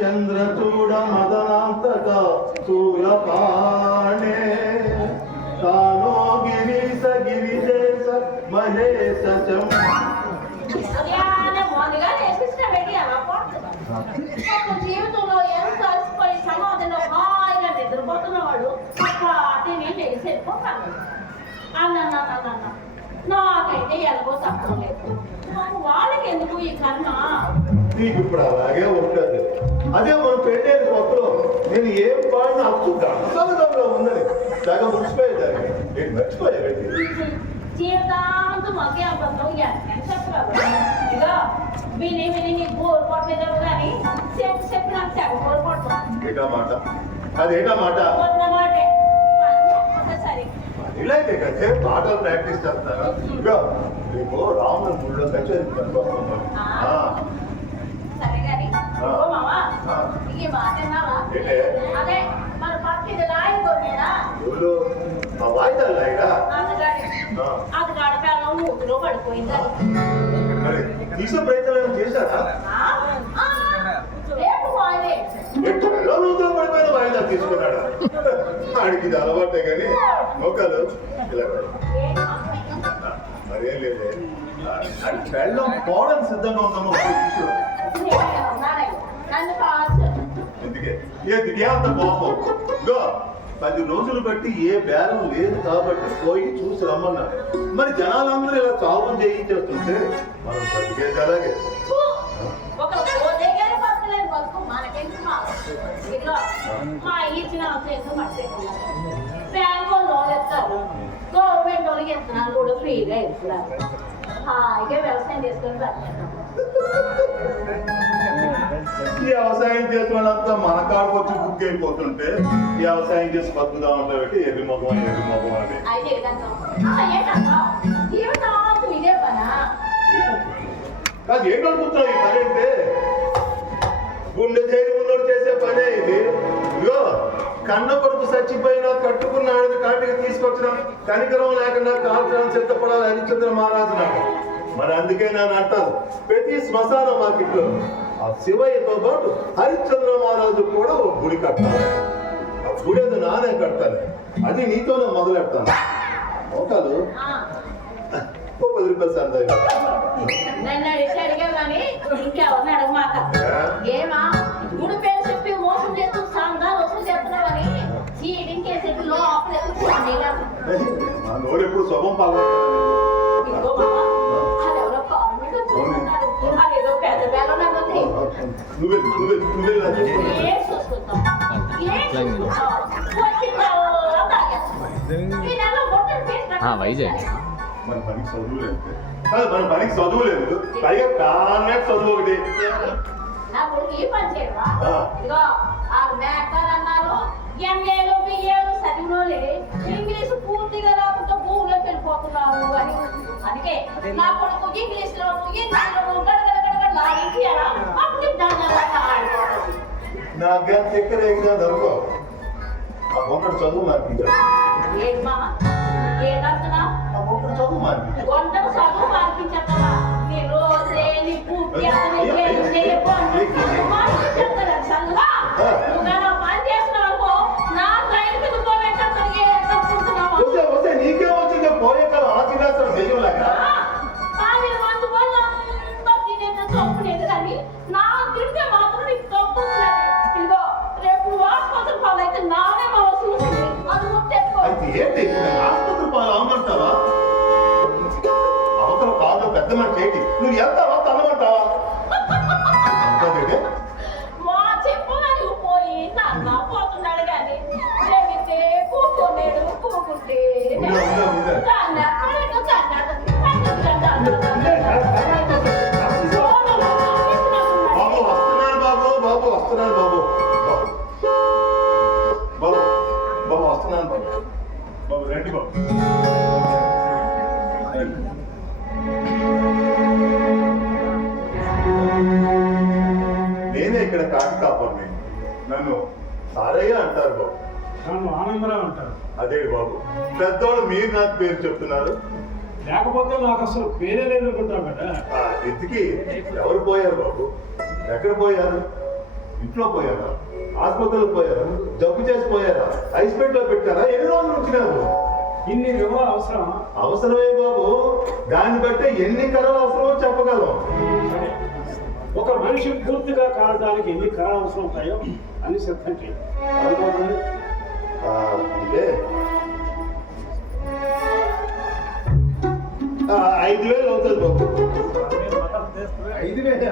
చంద్రచూడ మదనాంతక సూరపాణే తానో గిరీశ గిరిజేశ మహేశ జీవితంలో ఎంత అలసిపోయి సమాధిలో హాయిగా నిద్రపోతున్నవాడు వెళ్ళిపోతాను అన్న నాకైతే ఎలాగో తక్కువ లేదు వాళ్ళకి ఎందుకు ఈ కర్మ. నీకు ఇప్పుడు అలాగే ఉంటుంది. అదే మనం పెట్టేది మొక్కలో నేను ఏం పాడిన అప్పు గంటలో ఉందని సగం ముడిచిపోయేదాన్ని నేను మర్చిపోయాను. జీవితాంతం ఒకే అబద్ధం చెప్పరాదు. ఇక విని విని నీకు బోర్ పట్టలేదు కానీ చెప్పి నాకు తెగ బోర్ పడుతుంది. ఏటా మాట అదేటా మాట మాటే సరే ఇలాగే కదే పాటలు ప్రాక్టీస్ చేస్తాను. ఇంకా రేపు రాముల గుడిలో కచేరీ సరే కానీ మామా ఈ మాట అదే మన పక్కింది లాయకునేనా ఎవరు మా వాయిదాలు లాయగా అది గడపలో నూతులో పడిపోయింది. మరి తీసిన ప్రయత్నం చేశారా? రేపు వాయిదే ఎక్కడో నూతులో పడిపోయిన వాయిదా తీసుకున్నాడా? ఆడికి ఇది అలవాటే కానీ మొక్కలు ఇలా మరేం లేదు. వెళ్ళడం పోవడం సిద్ధంగా ఉందమ్మా. ఎందుకే అంత కోపం? 10 రోజులు బట్టి ఏ బేరం లేదు కాబట్టి పోయి చూసి రమ్మన్నా. మరి జనాలందరూ ఇలా చాపం చేయించేస్తుంటే మనం బతికేది అలాగే. గవర్నమెంట్ వాళ్ళకి ఇస్తున్నారు కూడా ఫ్రీగా ఇస్తున్నారు. హాయిగా వ్యవసాయం చేసుకొని వ్యవసాయం చేసిన వాళ్ళంతా మన కాడికి వచ్చి బుక్ అయిపోతుంటే వ్యవసాయం చేసి బతుకుదామంటే ఎర్రి మొగం అని కాదు ఏంటనుకుంటున్నావు? ఈ పని అంటే గుండె చేరి ముందోడు చేసే పనే ఇది. ఇగో కన్న కొడుకు చచ్చిపోయినా కట్టుకున్న ఆడది కాటికి తీసుకొచ్చిన కనికరం లేకుండా కాల్చడానికి సిద్ధపడాలి హరిశ్చంద్ర మహారాజు నాకు. మరి అందుకే నేను అంటాను ప్రతి శ్మశాన మార్కెట్లో ఆ శివయ్యతో పాటు హరిశ్చంద్ర మహారాజు కూడా ఒక గుడి కట్టాలి. ఆ గుడి అది నానే కట్టాలి. అది నీతోనే మొదలెడతాను. మోకాలు 10 రూపాయలు సందాయి. నన్ను అడిగావు కానీ ఇంకెవరిని అడగమాక. ఏమా గుడి పేరు చెప్పి మోసం చేస్తూ సందా వసూలు చేస్తున్నావని ఇంకేసేపు నోరు ఎప్పుడు శుభం పాల్గొ అదేదో పెద్ద వైజాగ్ మన పనికి చదువు లేదు. మన పనికి చదువు లేదు. పైగా కాన్వెంట్ చదువు ఒకటి. ఈ పని చేయవా? ఇదిగో ఆ మేకర్ అన్నారు ఎంఏలు బిఏలు చదివినోళ్ళే ఇంగ్లీష్ పూర్తిగా రాకుండా భూమిలోకి వెళ్ళిపోతున్నారు అని. అందుకే నా కొడుకు ఇంగ్లీష్ లో నాకు చక్కెర ఎగినా దొరకవు. ఆ బొక్కడు చదువు మార్పించాడు. ఏంటా ఏదంటున్నా? ఆ బొక్కడు చదువు మార్పించాడు. వంటలు చదువు మార్పించేస్తావా? నీ రోజే నీ పూర్తి నీకే వచ్చింది పోయే కాలం అలా తినేస్తాడు దెయ్యంలాగా. ఏంటి ఆసుపత్రి పాలు అమ్మంటావా? అవతల కాదు పెద్ద మనిషి ఏంటి? నువ్వు వెళ్తావా తల్లమంటావా? బాబు వస్తున్నాను బాబు. బాబు వస్తున్నాను బాబు. బాబు బాబు వస్తున్నాను బాబు. బాబు రండి బాబు. నేనే ఇక్కడ కాకి కాపాడు. నన్ను సారయ్య అంటారు బాబు. నన్ను ఆనందరావు అంటారు. అదే బాబు పెద్దోళ్ళు మీరు నాకు పేరు చెప్తున్నారు. లేకపోతే నాకు అసలు పేరే లేదు అనుకుంటావు కదా. ఇంటికి ఎవరు పోయారు బాబు? ఎక్కడ పోయారు? ఇంట్లో పోయారా? ఆసుపత్రిలో పోయారా? జబ్బు చేసి పోయారా? ఐస్ బెడ్ లో పెట్టారా? ఎన్ని రోజులు ఉంచినారు? ఇన్ని వివరాలు అవసరం. అవసరమే బాబు. దాన్ని బట్టి ఎన్ని కర్రలు అవసరమో చెప్పగలం. సరే, ఒక మనిషి పూర్తిగా కావడానికి ఎన్ని కళలు అవసరం ఉంటాయో అని సిద్ధం చేయి. అంటే 5,000 అవుతుంది బాబు. 5,000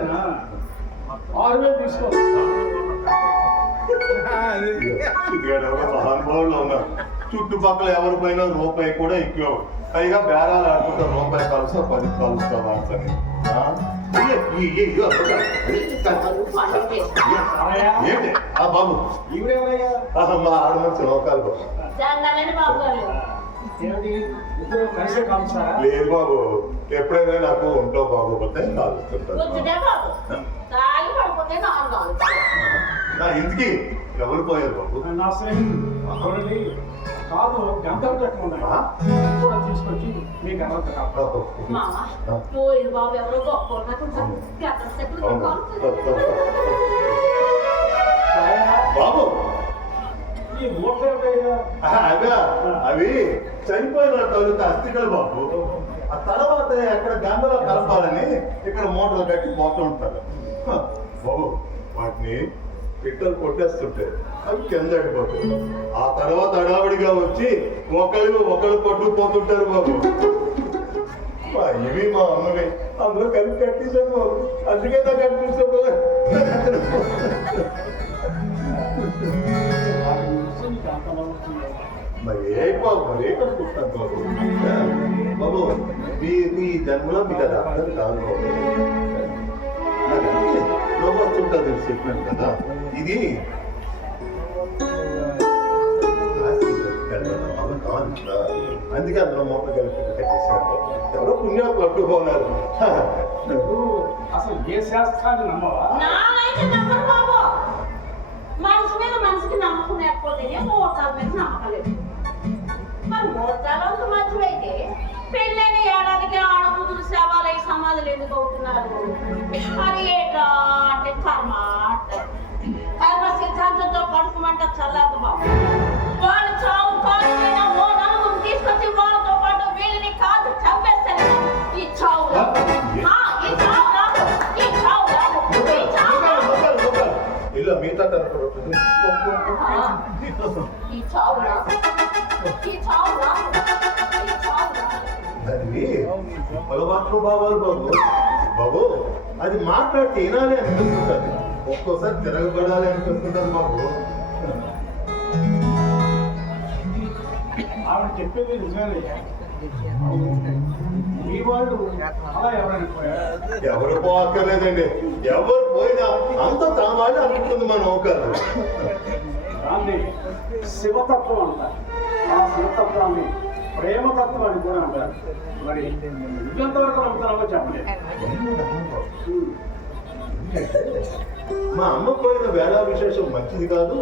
6,000 తీసుకో. మహానుభావులు ఉన్నారు. చుట్టుపక్కల ఎవరి పైన రూపాయి కూడా ఎక్కువ. పైగా బేరాలు ఆడుకుంటా రూపాయి కలుస్తా 10 కలుస్తా వాడుతుంది. ఏంటి బాబు? ఈవిడేమయ్యా? మా ఆడ మంచి లోకాలు బాబు. చందాలని బాబు గారు. ఏమిటి ఇద్దరు కలిసే కాల్చారా? లేదు బాబు, ఎప్పుడైనా నాకు ఒంట్లో బాగోపోతే కాలుస్తుంటాను. కూర్చుంటే బాబు తాగి పడిపోతే 4 నా ఇంటికి ఎవరు పోయారు బాబు? నా స్నేహితుడు కాదు గంటలు చెట్లు ఉన్నాయి కూడా తీసుకొచ్చి మీకు అర్హత కాదు. మామ పోయిన బాబు ఎవరో గొప్ప బాబు ఈ మూటలు అవే అవి చనిపోయిన తాలూకా అస్థికలు బాబు. ఆ తర్వాత ఎక్కడ గంగలో కలపాలని ఇక్కడ మూటలు కట్టి పోతూ ఉంటారు బాబు. వాటిని పిట్టలు కొట్టేస్తుంటే అవి కింద పడిపోతాయి. ఆ తర్వాత అడావిడిగా వచ్చి ఒకళ్ళు పట్టుకుపోతుంటారు బాబు. ఇవి మా అమ్మవి అందులో కలిపి కట్టించాను బాబు. అందుకే నాకు కనిపిస్తాం మరి ఏ బాబు మరి ఏ కనుక్కుంటాను బాబు. బాబు మీకు ఈ జన్మలో మీకు అది అర్థం కాదు బాబు. నాకు వస్తుంటా తెలిసి చెప్పాను కదా. ఇది అందుకే అందులో మూట కలిపి కట్టేసాను. ఎవరో పుణ్యాలు పట్టుకోన్నారు. అసలు ఏ శాస్త్రాన్ని నమ్మవా? నానైతే నమ్మను బాబు. మనసు మీద మనసుకి నమ్మకం లేకపోతేనే మోటార్ మీద నమ్మకలేదు. మరి మోటార్ అంత మంచివైతే పెళ్ళైన ఏడాదికి ఆడకూతురు సేవాలయ సమాధులు ఎందుకు అవుతున్నారు? అది ఏటా అంటే కర్మ కర్మ సిద్ధాంతంతో కడుపుమంట చల్లారు బాబు. వాళ్ళు చావు కాకపోయినా ఓ నలుగురు తీసుకొచ్చి వాళ్ళతో పాటు వీళ్ళని కాదు చంపేస్తారు. ఈ చావు ఇలా మిగతా దాన్ని పొలవాట్లు భావాలు బాబు. బాబు అది మాట్లాడితే వినాలి అనిపిస్తుంటుంది. ఒక్కోసారి తిరగబడాలి అనిపిస్తుంటుంది బాబు. ఆవిడ చెప్పేది నిజమేనయ్యా. మీ వాళ్ళు అలా ఎవరైనా పోయారు? ఎవరు పోక్కర్లేదండి. ఎవరు పోయినా అంత తన వాళ్ళు అనుకుంటుంది మన నౌకరు. దాన్ని శివతత్వం అంటారు. ఆ శివతత్వాన్ని ప్రేమతత్వం అని కూడా అంటారు. మరి ఇంతవరకు నమ్ముతారో చెప్పలేదు. మా అమ్మ పోయిన వేళ విశేషం మంచిది కాదు.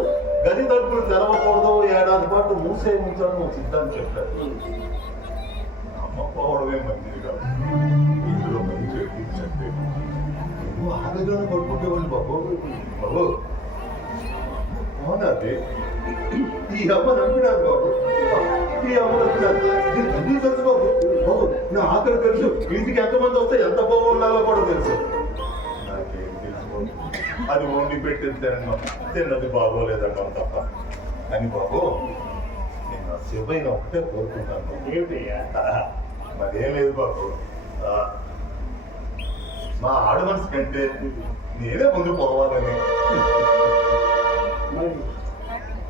గది తలుపులు తెరవకూడదు. ఏడాది పాటు మూసే ఉంచాలని సిద్ధాంతం చెప్పారు. అమ్మ పోవడమే మంచిది కాదు. ఇందులో మంచి చెప్పే ఆగజాన్ని పట్టుకుంటేవాళ్ళు బాబు. బాబు అవునాది ఈ అమ్మ నమ్మినాను బాబు. ఈ అమ్మ తెలుసు బాబు. బాబు నా ఆకలి తెలుసు. ఇంటికి ఎంతమంది వస్తే ఎంత బాగుండాలో కూడా తెలుసు. నాకేం తెలుసు అది వండి పెట్టింది తిన్నది బాగోలేదన్నాం తప్ప. అని బాబు నేను ఆ శివైన ఒకటే కోరుకుంటాను. ఏమిటయ్యా? మరేం లేదు బాబు. మా ఆడ మనసు కంటే నేనే ముందు పోవాలని. మరి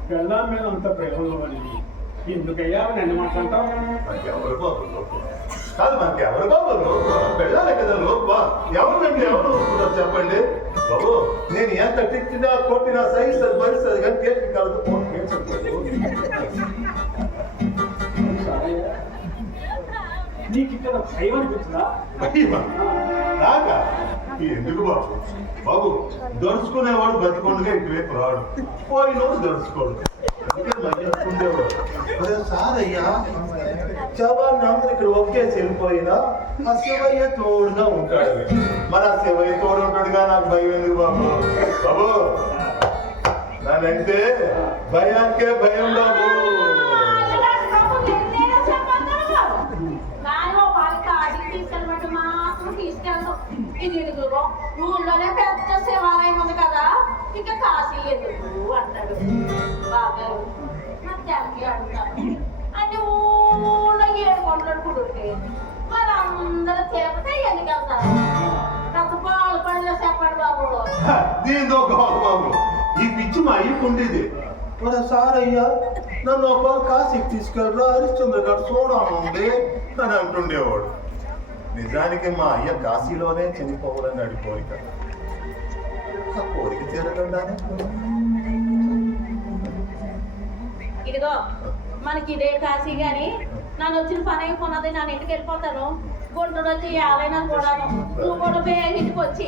పెళ్ళాం మీద అంత ప్రేమలో అని ఎందుకయ్యా నన్ను మాట్లాడతావు? మనకెవరు బాబు కాదు, మనకెవరు బాబు పెళ్ళాలి కదా లోపు. ఎవరు ఎవరు చెప్పండి బాబు. నేను ఎంత తిట్టినా కొట్టినా సహిస్తుంది భరిస్తుంది కానీ కేసు కాదు. నీకు ఇక్కడ భయం అనిపిస్తుందా? నాకా ఎందుకు బాబు? బాబు దడుచుకునేవాడు బతికొండగా ఇటువైపు రాడు. పోయినోడు దడుచుకోడు. సారయ్యా శవాన్ని అందరూ ఇక్కడ ఒకేసి వెళ్ళిపోయినా ఆ శివయ్య తోడుగా ఉంటాడు. మరి ఆ శివయ్య తోడు ఉంటాడుగా నాకు భయం ఎందుకు బాబు? బాబు నానంటే భయానికే భయం బాబు. ఊళ్ళోనే పెద్ద శివాలయం ఉంది కదా, ఇంకా కాశీ ఎందుకు అంటాడు బాగారు. మధ్యాహ్నం అడుగుతాను అంటే ఊళ్ళో 7 కొండలు కుడితే మరి అందరూ తిరుపతి ఎందుకు వెళ్తారు? పెద్ద పాలు పనులు చెప్పండి బాబు. దీంతో బాబు ఈ పిచ్చి మా అయ్యి ఉండేది. మరి సారయ్యా నన్ను ఒక కాశీకి తీసుకెళ్ళరా, హరిశ్చంద్ర గారు చూడాలంది అని అంటుండేవాడు. నిజానికి మా అయ్య కాశీలోనే చనిపోవాలని అడి కోరిక. ఆ కోరిక తీరకుండానే ఇదిగో మనకి ఇదే కాశీ గాని నన్ను వచ్చిన పని అయిపోయినది, నన్ను ఇంటికి వెళ్ళిపోతాను. గుంటూరు వచ్చి 50 కూడా నువ్వు కూడా బేగ ఇంటికి వచ్చి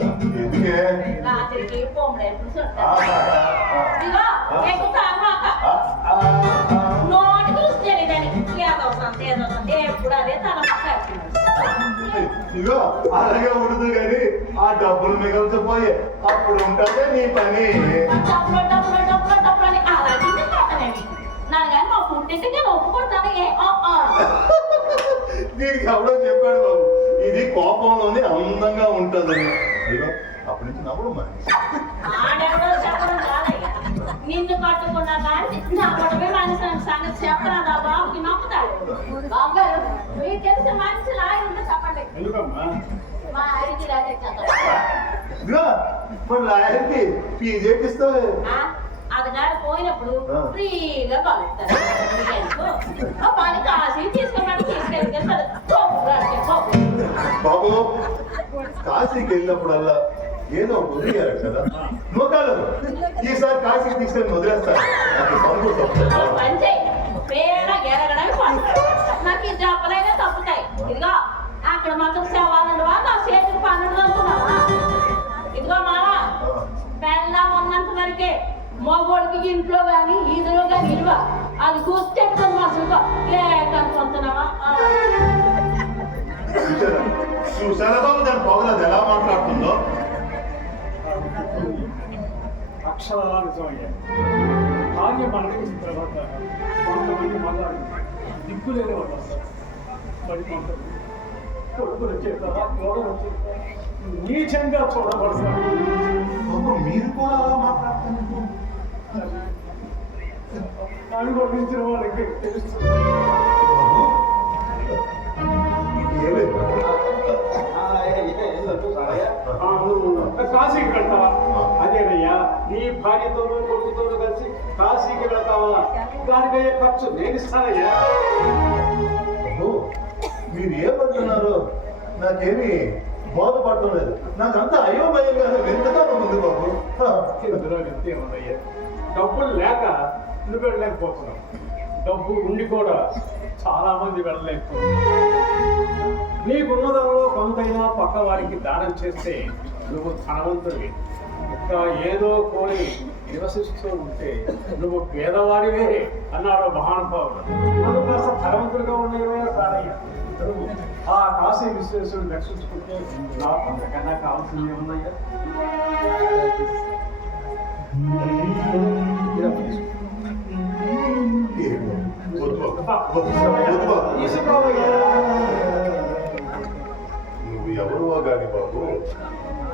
రాత్రికి పొమ్మడేపు ఇదిగో నోటి చూసి తెలియదని ఏదో ఎప్పుడు అదే తన ఇగో అలాగే ఉండదు కానీ ఆ డబ్బులు మిగల్చిపోయి అప్పుడు ఉంటుందే నీ పని. డబ్బులు డబ్బులు డబ్బులు డబ్బులు అని అలాగే కట్టనండి నన్ను కానీ మా పుట్టింటి నేను ఒప్పుకుంటాను. దీనికి ఎవడో చెప్పాడు బాబు ఇది కోపంలోనే అందంగా ఉంటుందని. ఇగో అప్పటి నుంచి నవ్వడం మనిషి ఆడెవడో చెప్పడం కాదయ్యా, నిన్ను కట్టుకున్నా కానీ నా గొడవే మనిషి సంగతి చెప్పరా నా బాబుకి నమ్ముతాడు. బాబు గారు మీకు తెలిసిన మనిషి ఆయన ఉంటే చెప్పండి. మా ఆయనకి రాజే ఇదిగో మరి లాయర్కి ఫీజు ఎక్కిస్తావే. అది గారు పోయినప్పుడు ఫ్రీగా కలుగుతారు. ఆ పని కాసి తీసుకున్నాడు తీసుకెళ్తే బాబు కాశీకి వెళ్ళినప్పుడల్లా ఏదో వదిలేరు కదా నూకాలు. ఈసారి కాశీకి తీసుకొని వదిలేస్తారు. నాకు ఈ జబ్బలైనా తప్పుతాయి. ఇదిగో అక్కడ మాత్రం సేవాలండువా నా చేతికి 12 అనుకున్నావా? ఇదిగో మావా పెళ్ళ ఉన్నంత వరకే మగోడికి ఇంట్లో గాని ఈదులో గాని ఇలువ అది కూస్తే మసులుగా లేకనుకుంటున్నావా? చూసారా బాబు దాని పోగలేదు ఎలా మాట్లాడుతుందో. అక్షరాల నిజమయ్యా. భార్య మరణించిన తర్వాత కొంతమంది మగాడు దిక్కులేని వాళ్ళు వస్తారు. మరి కొంతమంది కొడుకులు వచ్చేస్తారా కోడలు వచ్చేస్తారా నీచంగా చూడబడతారు. మీరు కూడా అలా మాట్లాడుతున్నారు. అనుభవించిన వాళ్ళకి తెలుస్తుంది. కాశీకి వెళ్తావా? అదేనయ్యా నీ భార్యతోనూ కొడుకుతోనూ కలిసి కాశీకి వెళ్తావా? దానికయ్యే ఖర్చు నేను ఇస్తానయ్యా. మీరు ఏమంటున్నారు నాకేమి బోధపడటం లేదు. నాకంతా అయోమయంగా వింతగానే ఉంది బాబు. ఇందులో వింతే ఉందయ్యా. డబ్బులు లేక నువ్వు వెళ్ళలేకపోతున్నావు, డబ్బు ఉండి కూడా చాలా మంది వెళ్ళలేకపోతున్నారు. నీకున్నదానిలో కొంతైనా పక్క వారికి దానం చేస్తే నువ్వు ధనవంతుడివి. ఇంకా ఏదో కోరి నివసిస్తూ ఉంటే నువ్వు పేదవాడివే అన్నాడు మహానుభావుడు. నువ్వు కాస్త ధనవంతుడిగా ఉండేవే కాదయ్యా. ఆ కాశీ విశ్వేశ్వరుడు రక్షించుకుంటే నాకు అంతకన్నా కావాల్సింది ఉన్నాయా? నువ్వు ఎవరువో గాని బాబు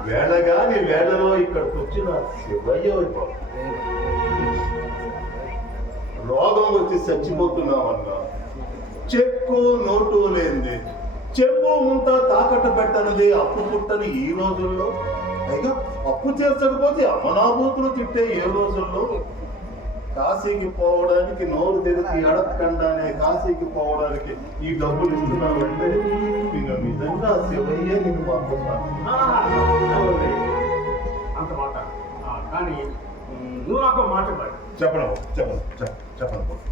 వేళగాని వేళలో ఇక్కడికి వచ్చిన శివయ్య బాబు. రోగం వచ్చి చచ్చిపోతున్నామన్నా చెక్కు నోటు లేనిది చెంబు ముంత తాకట్టు పెట్టనిది అప్పు పుట్టని ఈ రోజుల్లో, పైగా అప్పు చేర్చకపోతే అమనాభూతులు తిట్టే ఏ రోజుల్లో కాశీకి పోవడానికి నోరు తెరిచి అడగకుండానే కాశీకి పోవడానికి ఈ డబ్బులు ఇస్తున్నావంటే ఇంకా నిజంగా శివయ్యే నీకు పంపుతాను. అంత మాట కానీ నువ్వు నాకు మాట చెప్పను.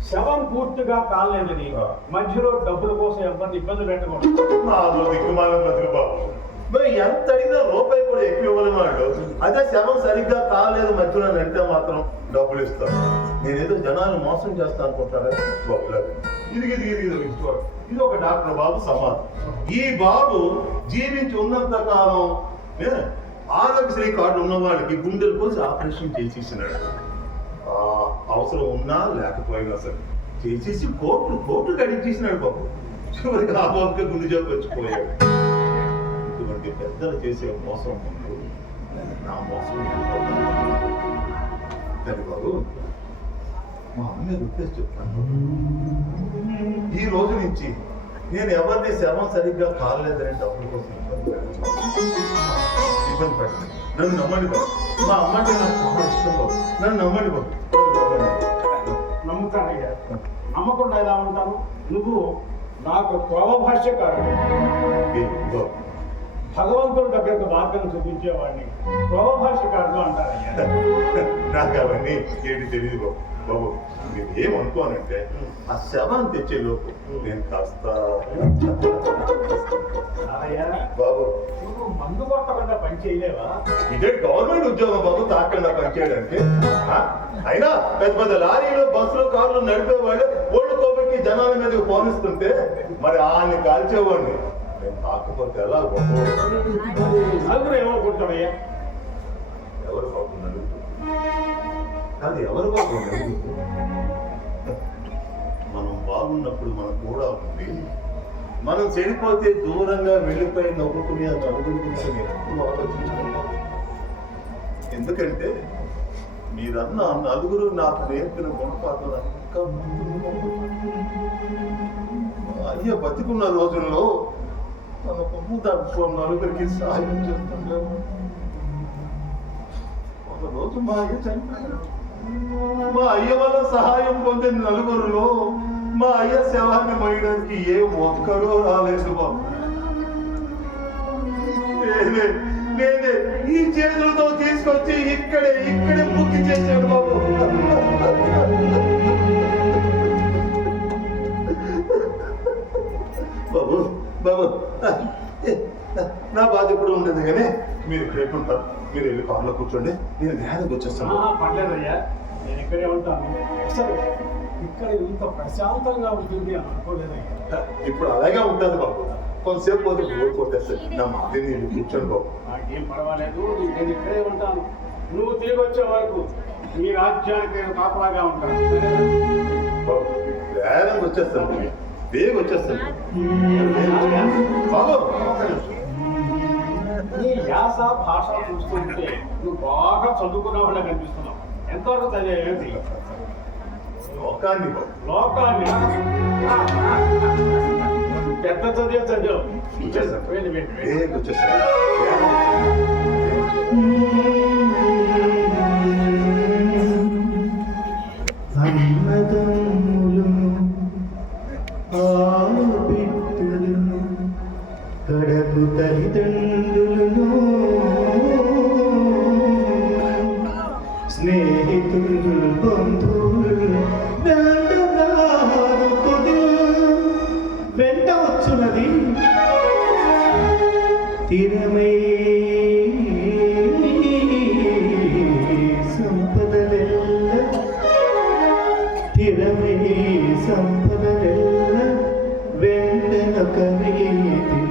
శవం పూర్తిగా కాలేదని మధ్యలో డబ్బుల కోసం ఎవరిని ఇబ్బంది పెట్టకూడదు. నాలో దిక్కుమాలం బతుకు బాబు. ఎంత అడిగినా రూపాయి కూడా ఎక్కువ ఇవ్వని వాడు అదే శవం సరిగ్గా కాలేదు మధ్య కడుతున్నానంటే మాత్రం డబ్బులు ఇస్తాను. నేనేదో జనాన్ని మోసం చేస్తాను అనుకుంటారా? ఇది ఒక డాక్టర్ బాబు సమాధి. ఈ బాబు జీవించి ఉన్నంత కాలం ఆరోగ్యశ్రీ కార్డు ఉన్న వాళ్ళకి గుండెలు పోసి ఆపరేషన్ చేసేసినాడు. అవసరం ఉన్నా లేకపోయినా సరే చేసేసి కోట్లు కడిచేసినాడు బాబు. చివరికి ఆ బాబుకి గుండె జబ్బు వచ్చిపోయాడు. ఇటువంటి పెద్దలు చేసే మోసం ముందు నా మోసం కానీ బాబు మా అమ్మ మీద ఉద్దేశం చెప్తాను. ఈ రోజు నుంచి నేను ఎవరిని శవం సరిగ్గా కాలేదని డబ్బుల కోసం ఇబ్బంది పడలేదు. నన్ను నమ్మండి బాబు. మా అమ్మ అంటే నాకు చాలా ఇష్టం బాబు. నన్ను నమ్మండి బాబు. నమ్ముతానయ్యా, నమ్మకుండా ఎలా ఉంటాను? నువ్వు నాకు త్రోవ భాష్యకారుడు. భగవంతుడి దగ్గరకు మార్గం చూపించేవాడిని త్రోవ భాష్యకారుడు అంటారయ్యా. నాకు అవన్నీ ఏంటి తెలియదు బాబు. బాబు మీరు ఏమనుకోనంటే ఆ శవాన్ని తెచ్చే లోపు నేను కాస్త బాబు నువ్వు మందు కొట్టకుండా పని చేయలేవా? ఇదే గవర్నమెంట్ ఉద్యోగం బాబు, తాకుండా పనిచేయడానికి. అయినా పెద్ద పెద్ద లారీలు బస్సులు కార్లు నడిపే వాళ్ళు ఓళ్ళు కోపకి జనాల మీద పోనిస్తుంటే మరి ఆయన్ని కాల్చేవాడిని నేను తాకపోతే ఎలా నలుగురు ఏమనుకుంటామయ్యా? ఎవరు బాబు కాదు, ఎవరు బాబు? మనం బాగున్నప్పుడు మనం కూడా ఉంది. మనం చెడిపోతే దూరంగా వెళ్ళిపోయి నవ్వుకుని ఆ నలుగురి గురించి ఎక్కువ ఆలోచించుకుంటాం. ఎందుకంటే మీరన్న నలుగురు నాకు నేర్పిన గుణపాఠం ఇంకా అయ్యో బతికున్న రోజుల్లో మన కొమ్ము దాంట్లో నలుగురికి సహాయం చేస్తుంటాము. ఒక రోజు మా అయ్య చనిపోయాడు. మా అయ్య వల్ల సహాయం పొందిన నలుగురులో మా అయ్య శవాన్ని మోయడానికి ఏ ఒక్కరూ రాలేదు బాబు. నేనే ఈ చేతులతో తీసుకొచ్చి ఇక్కడే ముక్కి చేశాడు బాబు. బాబు బాబు నా బాధ ఎప్పుడు ఉండదు కానీ మీరు ఇక్కడ ఉంటారు. మీరు వెళ్ళి కార్లో కూర్చోండి, నేను ధ్యానికి వచ్చేస్తాను. పర్లేదయ్యా, నేను ఇక్కడే ఉంటాను. అసలు ఇక్కడ ఇంత ప్రశాంతంగా ఉంటుంది అని అనుకోలేదయ్యా. ఇప్పుడు అలాగే ఉంటుంది బాబు. కొంతసేపు పోతే బోర్ కొట్టేస్తాయి. నా మాట నేను కూర్చోండి బాబు. నాకేం పర్వాలేదు, నేను ఇక్కడే ఉంటాను. నువ్వు తిరిగి వచ్చే వరకు నీ రాజ్యానికి నేను కాపలాగా ఉంటాను. బాబు ధ్యానానికి వచ్చేస్తాను, వేగ వచ్చేస్తాను బాబు. నీ యాస భాష చూస్తుంటే నువ్వు బాగా చదువుకున్న వాళ్ళ కనిపిస్తున్నావు. ఎంతవరకు చదివేది? లోకాన్ని లోకాన్ని పెద్ద చదివావు. వచ్చేస్తాను. కడకు తల్లిదండ్రులను స్నేహితులు బంధువులు వెంట వచ్చున్నది తీరమై సంపదలెల్ల తీరమై సంపదలెల్ల వెంటనొక రీతి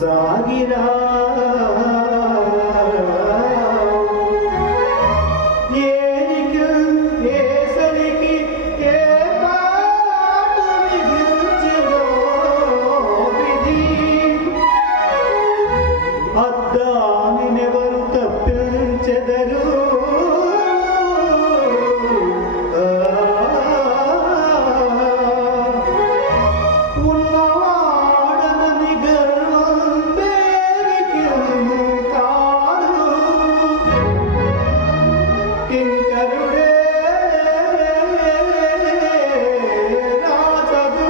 సాగిరా అద్దానినెవరు తప్పించెదరు ఉన్నవాడనని గర్వం పేరికి కాదు కింకరుడే రాజదు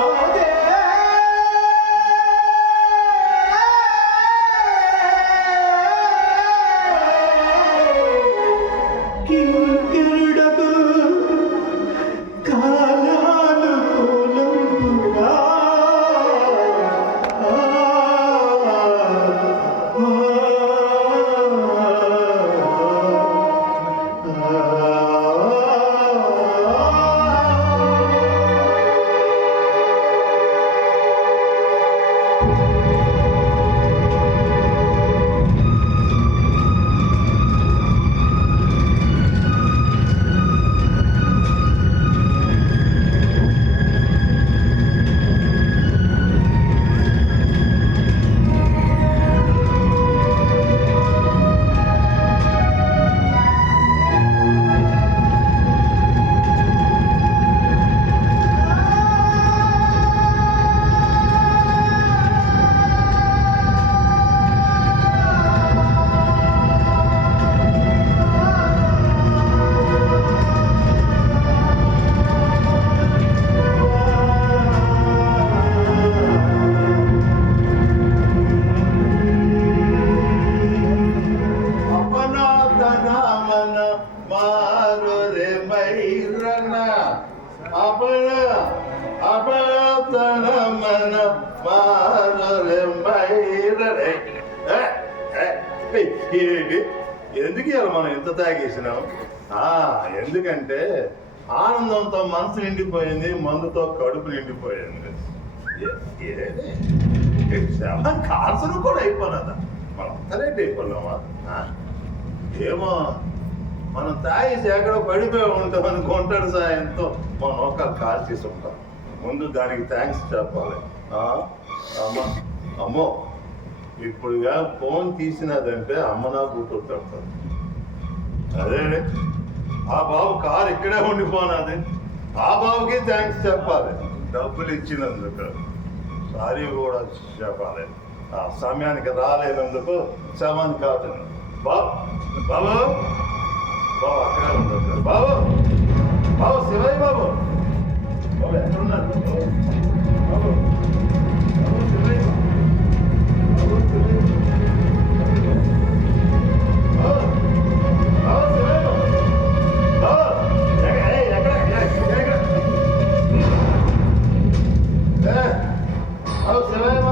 రాజే ఏంటి ఎందుకు ఇవాళ మనం ఎంత తాగేసినాం ఎందుకంటే ఆనందంతో మనసు నిండిపోయింది, మందుతో కడుపు నిండిపోయింది. కాల్సను కూడా అయిపోయినదా? మనం అంతలేట్ అయిపోయినామా? ఏమో మనం తాగేసి ఎక్కడో పడిపోయి ఉంటాం అని కొంటాడు సాయంతో మనం ఒక కాల్ చేసి ఉంటాం. ముందు దానికి థ్యాంక్స్ చెప్పాలి. అమ్మో ఇప్పుడుగా ఫోన్ తీసినదంటే అమ్మ నా కూతురు పెడతారు. అదే ఆ బాబు కారు ఇక్కడే ఉండిపోనాది, ఆ బాబుకి థ్యాంక్స్ చెప్పాలి. డబ్బులు ఇచ్చినందుకు సారీ కూడా చెప్పాలి. ఆ సమయానికి రాలేనందుకు శవాన్ని కాదు. బాబు బాబు బాబు అక్కడే ఉంటుంది. బాబు బాబు శివయ్య బాబు బాబు ఎక్కడున్నారు? బాబు బాబు శివయ్య బాబు శివయ్య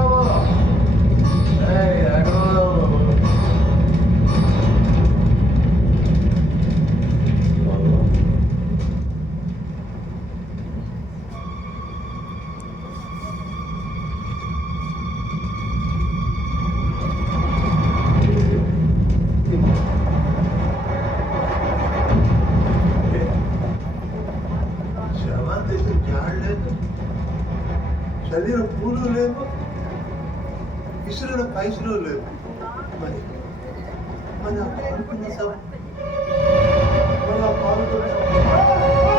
చదివిన పూలు లేవు, ఇసురున పైసలు లేవు. మరి మన పాల్గొన్న సభ మన పాల్గొన్న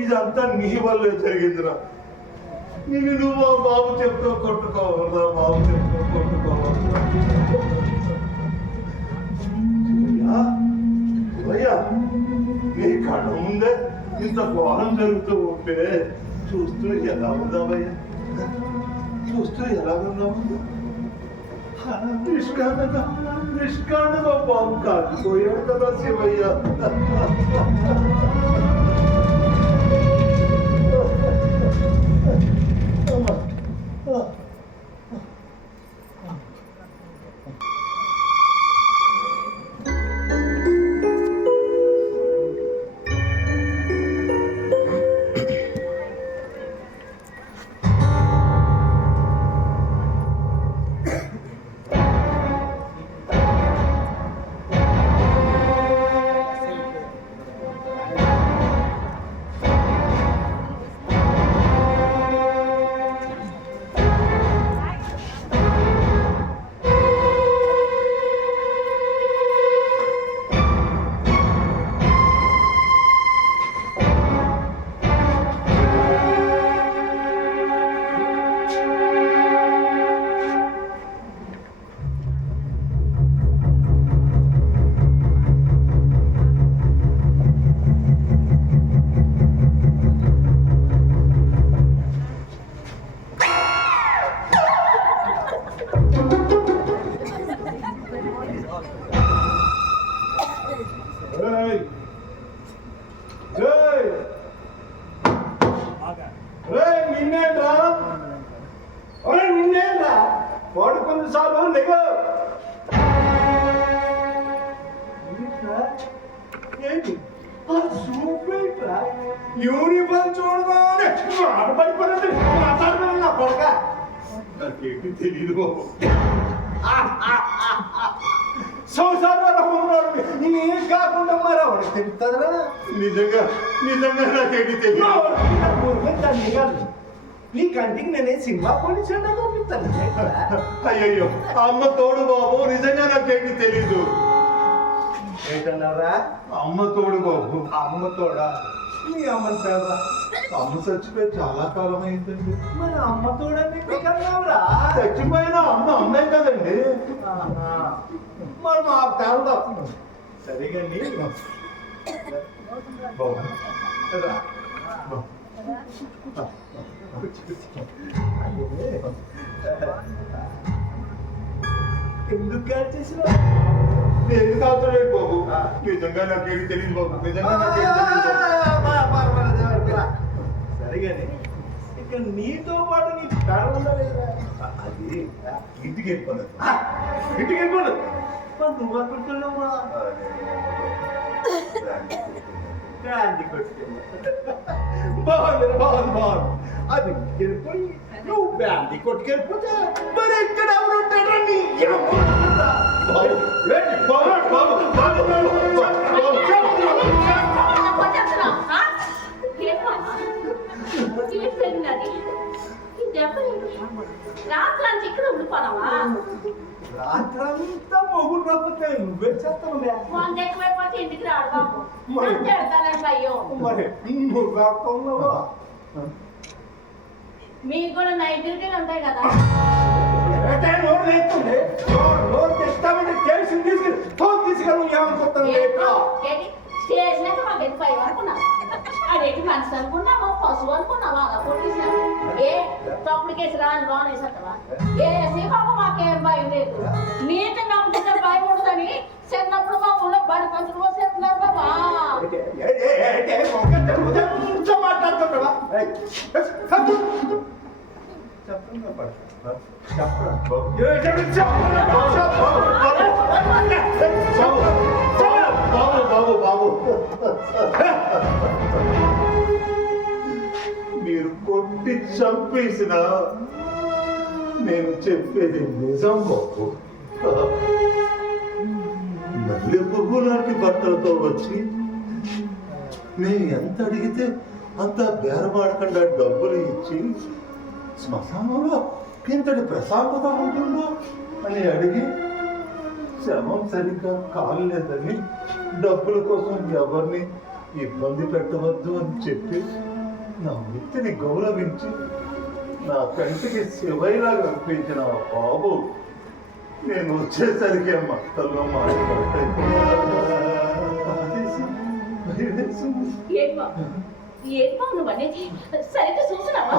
ఇదంతా నీ వల్లే జరిగిందిరా. నువ్వు ఆ బాబు చెప్తూ కొట్టుకోవాలరా, బాబు చెప్తూ కొట్టుకోవాలరా. భయ్యా నీ కళ్ళ ముందే ఇంత ఘోరం జరుగుతూ ఉంటే చూస్తూ ఎలా ఉందావయ్యా? చూస్తూ ఎలా ఉన్నావు? నిష్కారణగా బాబు కాకపోయాడు కదా శివయ్య. నిన్నేంద్రా పడుకుంది సార్లు లేవు. ఏంటి సూపేట్రా యూనిఫామ్ చూడగానే పడిపోయినట్టు మాట్లాడుతున్నా పడక. నాకేంటి తెలీదు బాబు. సంసారం నేను కాకుండా మరి ఎవరికి తెలుస్తుందిరా? నిజంగా నిజంగా నాకేంటి తెలియదు. నీ కంటికి నేనే సినిమా పోలీసు చూపిస్తాను. అయ్యయ్యో అమ్మ తోడు బాబు, నిజంగా నాకేంటి తెలీదు. ఏంటన్నారా? అమ్మ తోడు బాబు. అమ్మ తోడా? నీ అమ్మని పేదరా. అమ్మ చచ్చిపోయి చాలా కాలం అయిందండి. మరి అమ్మ చూడండి కన్నావురా. చచ్చిపోయిన అమ్మ అమ్మే కదండి. మరి మా పేద సరిగండి బాబు రా. ఎందుకు గారు చేసిన నేను కాదులేదు బాబు. నిజంగా నాకేమి తెలియదు బాబు. నిజంగా నాకేమి తెలియదు బాబు. సరిగానే ఇక నీతో పాటు నీ పేరు ఉండలేదా? అది ఇంటికి వెళ్ళిపోలేదు. ఇంటికి వెళ్ళిపోను. మరి నువ్వు అనుకుంటున్నావా? గాంధీ కొట్టుకెళ్ళా. బాగుంది బాగుంది బాగుంది. అది ఇంటికి వెళ్ళిపోయి నువ్వు బ్యాండీ కొట్టుకెళ్ళిపోతే మరి ఎక్కడ ఎవరు ఉంటాడు? నీ రాత్రి ఇక్కడ ఉండిపోనావా? రాత్రంతా మొగుడు రాకపోతే నువ్వే చేస్తావులే. వంద ఎక్కువైపోతే ఇంటికి రాడు బాబు. మరి. పెడతానని భయం. మరి నువ్వు రాస్తున్నావా? మీకు కూడా నైట్ డ్యూటీలు ఉంటాయి కదా. నోరు లేస్తుంది. నోరు తెస్తామంటే కేసు తీసుకెళ్ళి ఏమనుకుంటాను స్టేషన్ మాకు ఎన్ని భయం అనుకున్నావు? అదేంటి మనిషి అనుకున్నావా, పశువు అనుకున్నావా? అలా కొట్టేసినావు. ఏ తప్పుడు కేసు రాని వేసేస్తావా? ఏ శ్రీబాబు మాకేం భయం లేదు. నీటి నమ్ముకుంటే భయం ఉండదని చిన్నప్పుడు మా ఊళ్ళో బడి పంచులు పోసేస్తున్నారు బాబా. మాట్లాడుతుంటావా? బాబు బాబు బాబు మీరు కొట్టి చంపేసిన నేను చెప్పేది నిజం బాబు. మల్లె పువ్వు లాంటి బట్టలతో వచ్చి నేను ఎంత అడిగితే అంత బేరమాడకుండా డబ్బులు ఇచ్చి శ్మశానంలో ఇంతటి ప్రశాంతత ఉంటుందో అని అడిగి శవం సరిగ్గా కాలేదని డబ్బుల కోసం ఎవరిని ఇబ్బంది పెట్టవద్దు అని చెప్పి నా వృత్తిని గౌరవించి నా కంటికి శివైలా కనిపించిన ఆ బాబు నేను వచ్చేసరికి మత్తల్లో ఏం బాబు నువ్వు అనేది సరిగ్గా చూసినావా?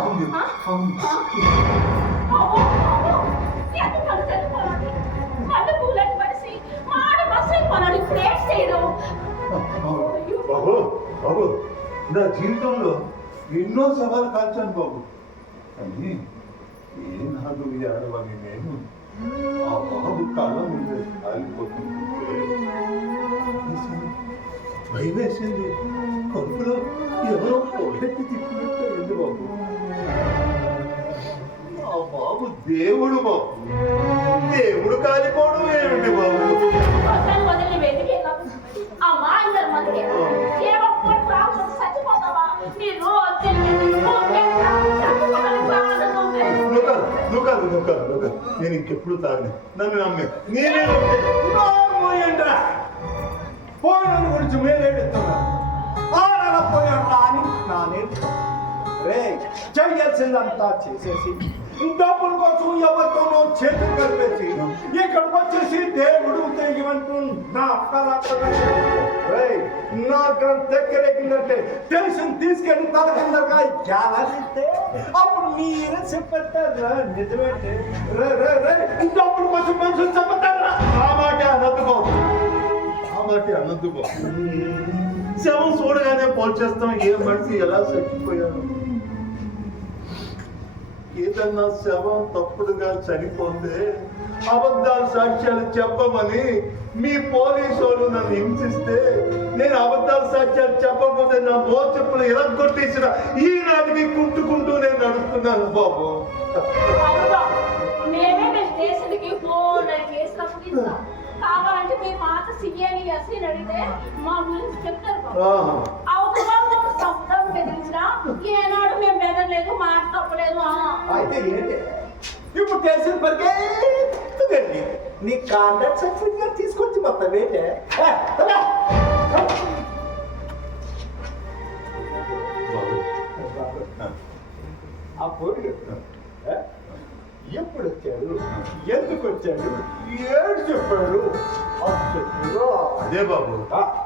బాబు బాబు నా జీవితంలో ఎన్నో సవాలు కాల్చాను బాబు. కానీ ఏనాడు ఆడవని నేను ఆ బాబు కళ్ళ ముందే కాలిపోతుంటే భయం వేసింది. కడుపులో ఎవరో పొగెత్తి తిప్పినట్టు బాబు. ఆ బాబు దేవుడు బాబు. దేవుడు కాలిపోవడం ఏమిటి బాబు? వదిలి వెతికి అమ్మా అందరు మంది చచ్చిపోతావా? నేను ఇంకెప్పుడు తాగను. నన్ను నమ్మే నేనే పోయిన గురించి మేలేడుతున్నా పోయాడు అని నానే రే చెయ్యాల్సిందంతా చేసేసి డబ్బుల కోసం ఎవరితోనో చేతులు కలిపేసి ఇక్కడికి వచ్చేసి దేవుడు తెగివంటూ నా నా దగ్గరేందంటే టెన్షన్ తీసుకెళ్ళి తల కిందగా జాలిస్తే అప్పుడు మీరే చెప్పేస్తారా నిజమేంటే డబ్బుల కోసం మనుషులు చెప్పతారా? ఆ మాట అన్నద్దు బాబు. శవం చూడగానే పోల్చేస్తాం ఏ మనిషి ఎలా చచ్చిపోయాడు. ఏదన్నా శవం తప్పుడుగా చనిపోతే అబద్ధాలు సాక్ష్యాలు చెప్పమని మీ పోలీసు వాళ్ళు నన్ను హింసిస్తే నేను అబద్ధాలు సాక్ష్యాలు చెప్పకపోతే నా చెప్పులు ఎరగొట్టేసిన ఈనాటికి కుంటుకుంటూ నేను నడుస్తున్నాను బాబు. మేమే స్టేషన్కి ఫోన్ చేసినప్పుడు కావాలంటే మీ మాట సియ్యని ఎస్సీని అడిగితే మా గురించి చెప్తారు. అవసరం బెదిరించినా ఏనాడు మేము బెదరలేదు, మాట తప్పలేదు. అయితే ఏంటి ఇప్పుడు తెలిసిన పరిగెత్తుకండి నీ కాంటాక్ట్ సర్టిఫికేట్ తీసుకొచ్చి మొత్తం ఏంటే అప్పుడు ఎప్పుడు వచ్చాడు, ఎందుకు వచ్చాడు, ఏడు చెప్పాడు అది చెప్పాడు. అదే బాబు,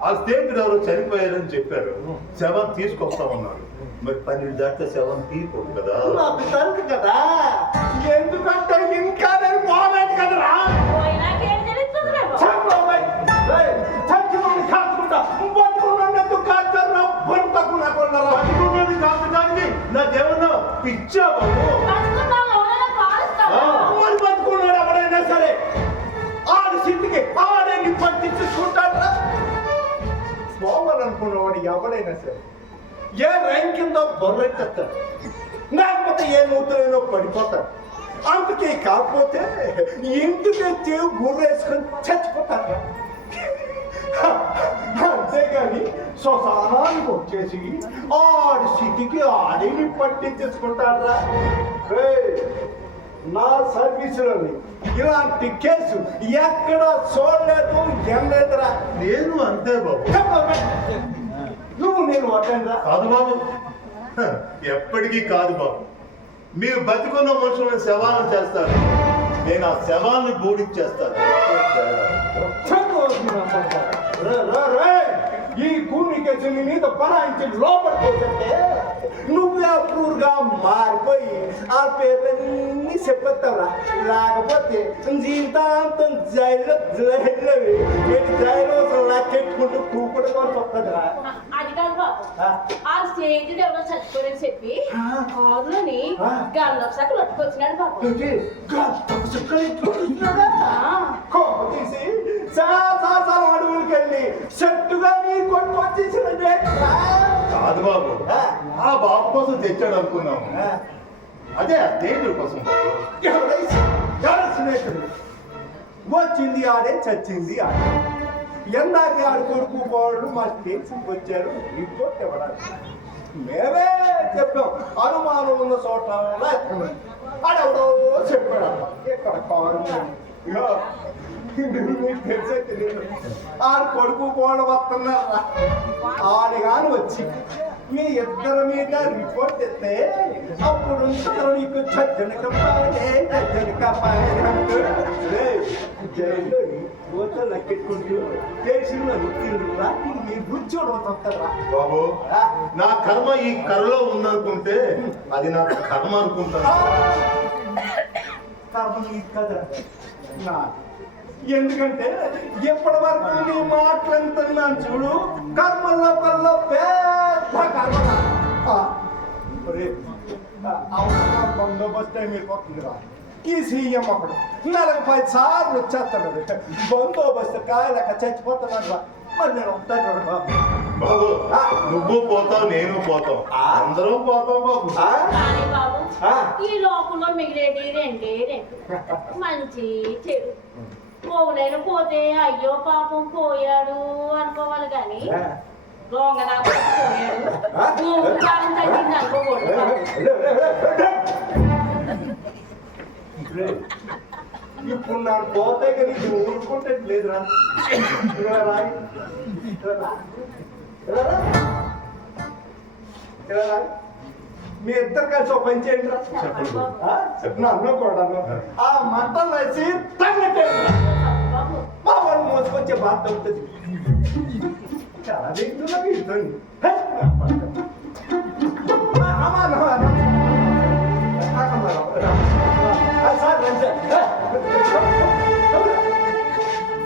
ఆ స్నేహితుడు ఎవరో చనిపోయారని చెప్పారు. శవం తీసుకొస్తామన్నారు. మరి 12 దాకా శవం తీయకూడదు కదా. నాకు తెలుసు కదా, ఎందుకంటే ఇంకా నేను పోలేదు కదరా. పోయినాకేం తెలుస్తుందిరా బాబు? చచ్చిపోయి కాకుండా పట్టుకున్నాను ఎందుకు కాల్చారు? పట్టుకున్నది కాల్చడానికి నాకేమన్నా పిచ్చా బాబు? బతుకున్నాం, ఎవరైనా కాలుస్తారా? మరి పట్టుకున్నాడు ఎవరైనా సరే ఆడి స్థితికి ఆడని పట్టించుకుంటాడా? పోవాలనుకున్నవాడు ఎవడైనా సరే ఏ రైన్ కింద బొర్రెట్టేస్తాడు, లేకపోతే ఏ నూతులైనా పడిపోతాడు. అందుకే కాకపోతే ఇంటికి వచ్చి గుర్రేసుకొని చచ్చిపోతాడు. అంతేగాని శ్మశానానికి వచ్చేసి ఆడి స్థితికి ఆడిని పట్టించేసుకుంటారా? నా సర్వీసులోని ఇలాంటి కేసు ఎక్కడ చూడలేదు, ఎనలేదురా. నేను అంతే బాబు. నువ్వు నేను వడ్డంరా. కాదు బాబు, ఎప్పటికీ కాదు బాబు. మీరు బతికున్న మనుషులను శవాలను చేస్తారు, నేను ఆ శవాన్ని బూడిచ్చేస్తాను. ఈ కూని కేసు నీ మీద పరాయించి లోపలిపోతుంటే నువ్వే అప్రూవ్గా మారిపోయి ఆ పేర్లన్నీ చెప్పేస్తావురా. లేకపోతే జీవితాంతం జైల్లో లాక్కెట్టుకుంటూ కూకుడు కూడా వస్తుందిరా. అది కాదు బాబు, ఆ స్నేహితుడు ఎవరో చచ్చిపోయారని చెప్పి కారులోని గల్లొకసారి పట్టుకొచ్చినాడు బాబు. తీసి చాలా అడవులకి వెళ్ళి చెట్టుగా నీ కొట్టుకొచ్చేసినట్టే. కాదు బాబు, ఆ బాబు కోసం తెచ్చాడు అనుకున్నాము. అదే ఆ స్నేహితుడి కోసం బాబు. ఎవరి స్నేహితుడు? వచ్చింది ఆడే, చచ్చింది ఆడే. ఎందాక ఆడు కొడుకు పోవడం మా స్టేషన్కి వచ్చాడు రిపోర్ట్ ఇవ్వడానికి. మేమే చెప్పాం అనుమానం ఉన్న చోట ఆడెవడో చెప్పాడు ఇక్కడ కారు తెలిసే తెలియదు. ఆడు కొడుకు పోవడం వస్తున్నారా? ఆడు కాని వచ్చి మీ ఇద్దరి మీద రిపోర్ట్ ఇస్తే అప్పుడు నీకు జైల్లో ఓట్లు లెక్కెట్టుకుంటూ దేశంలో తిండురా మీ రుచోడు వస్తారా? బాబు, నా కర్మ ఈ కర్రలో ఉందనుకుంటే అది నా కర్మ అనుకుంటాను. కర్మ కదా నా, ఎందుకంటే ఎప్పటి వరకు నీ మాట్లాడుతున్నాను చూడు, కర్మల్లో కర్రలో పెద్ద కర్మ. బందోబస్తు అయిపోతుందిరా. ఈ సీఎం అప్పుడు నెలకు 10 సార్లు వచ్చేస్తాడు. బందోబస్తు కాయలక చచ్చిపోతున్నాడు. మరి నేను వస్తాను బాబు. బాబు, నువ్వు పోతావు, నేను పోతాం, అందరం పోతాం బాబు. కానీ బాబు, ఈ లోకంలో మిగిలేది రెండే రెండు, మంచి చెడు. పోవులైన పోతే అయ్యో పాపం పోయాడు అనుకోవాలి కానీ దొంగ నా పోయాడు కాలం తగ్గింది అనుకోకూడదు. ఇప్పుడు నాకు పోతే కానీ నువ్వు ఊరుకుంటే లేదురా. మీ ఇద్దరు కలిసి ఒక పని చేయండి రా. నన్ను కూడా ఆ మంటలు వేసి తగ్గట్టేయండి. మా వాళ్ళు మోసుకొచ్చే బాధ అవుతుంది. చాలా వ్యక్తులు ఇస్తుంది.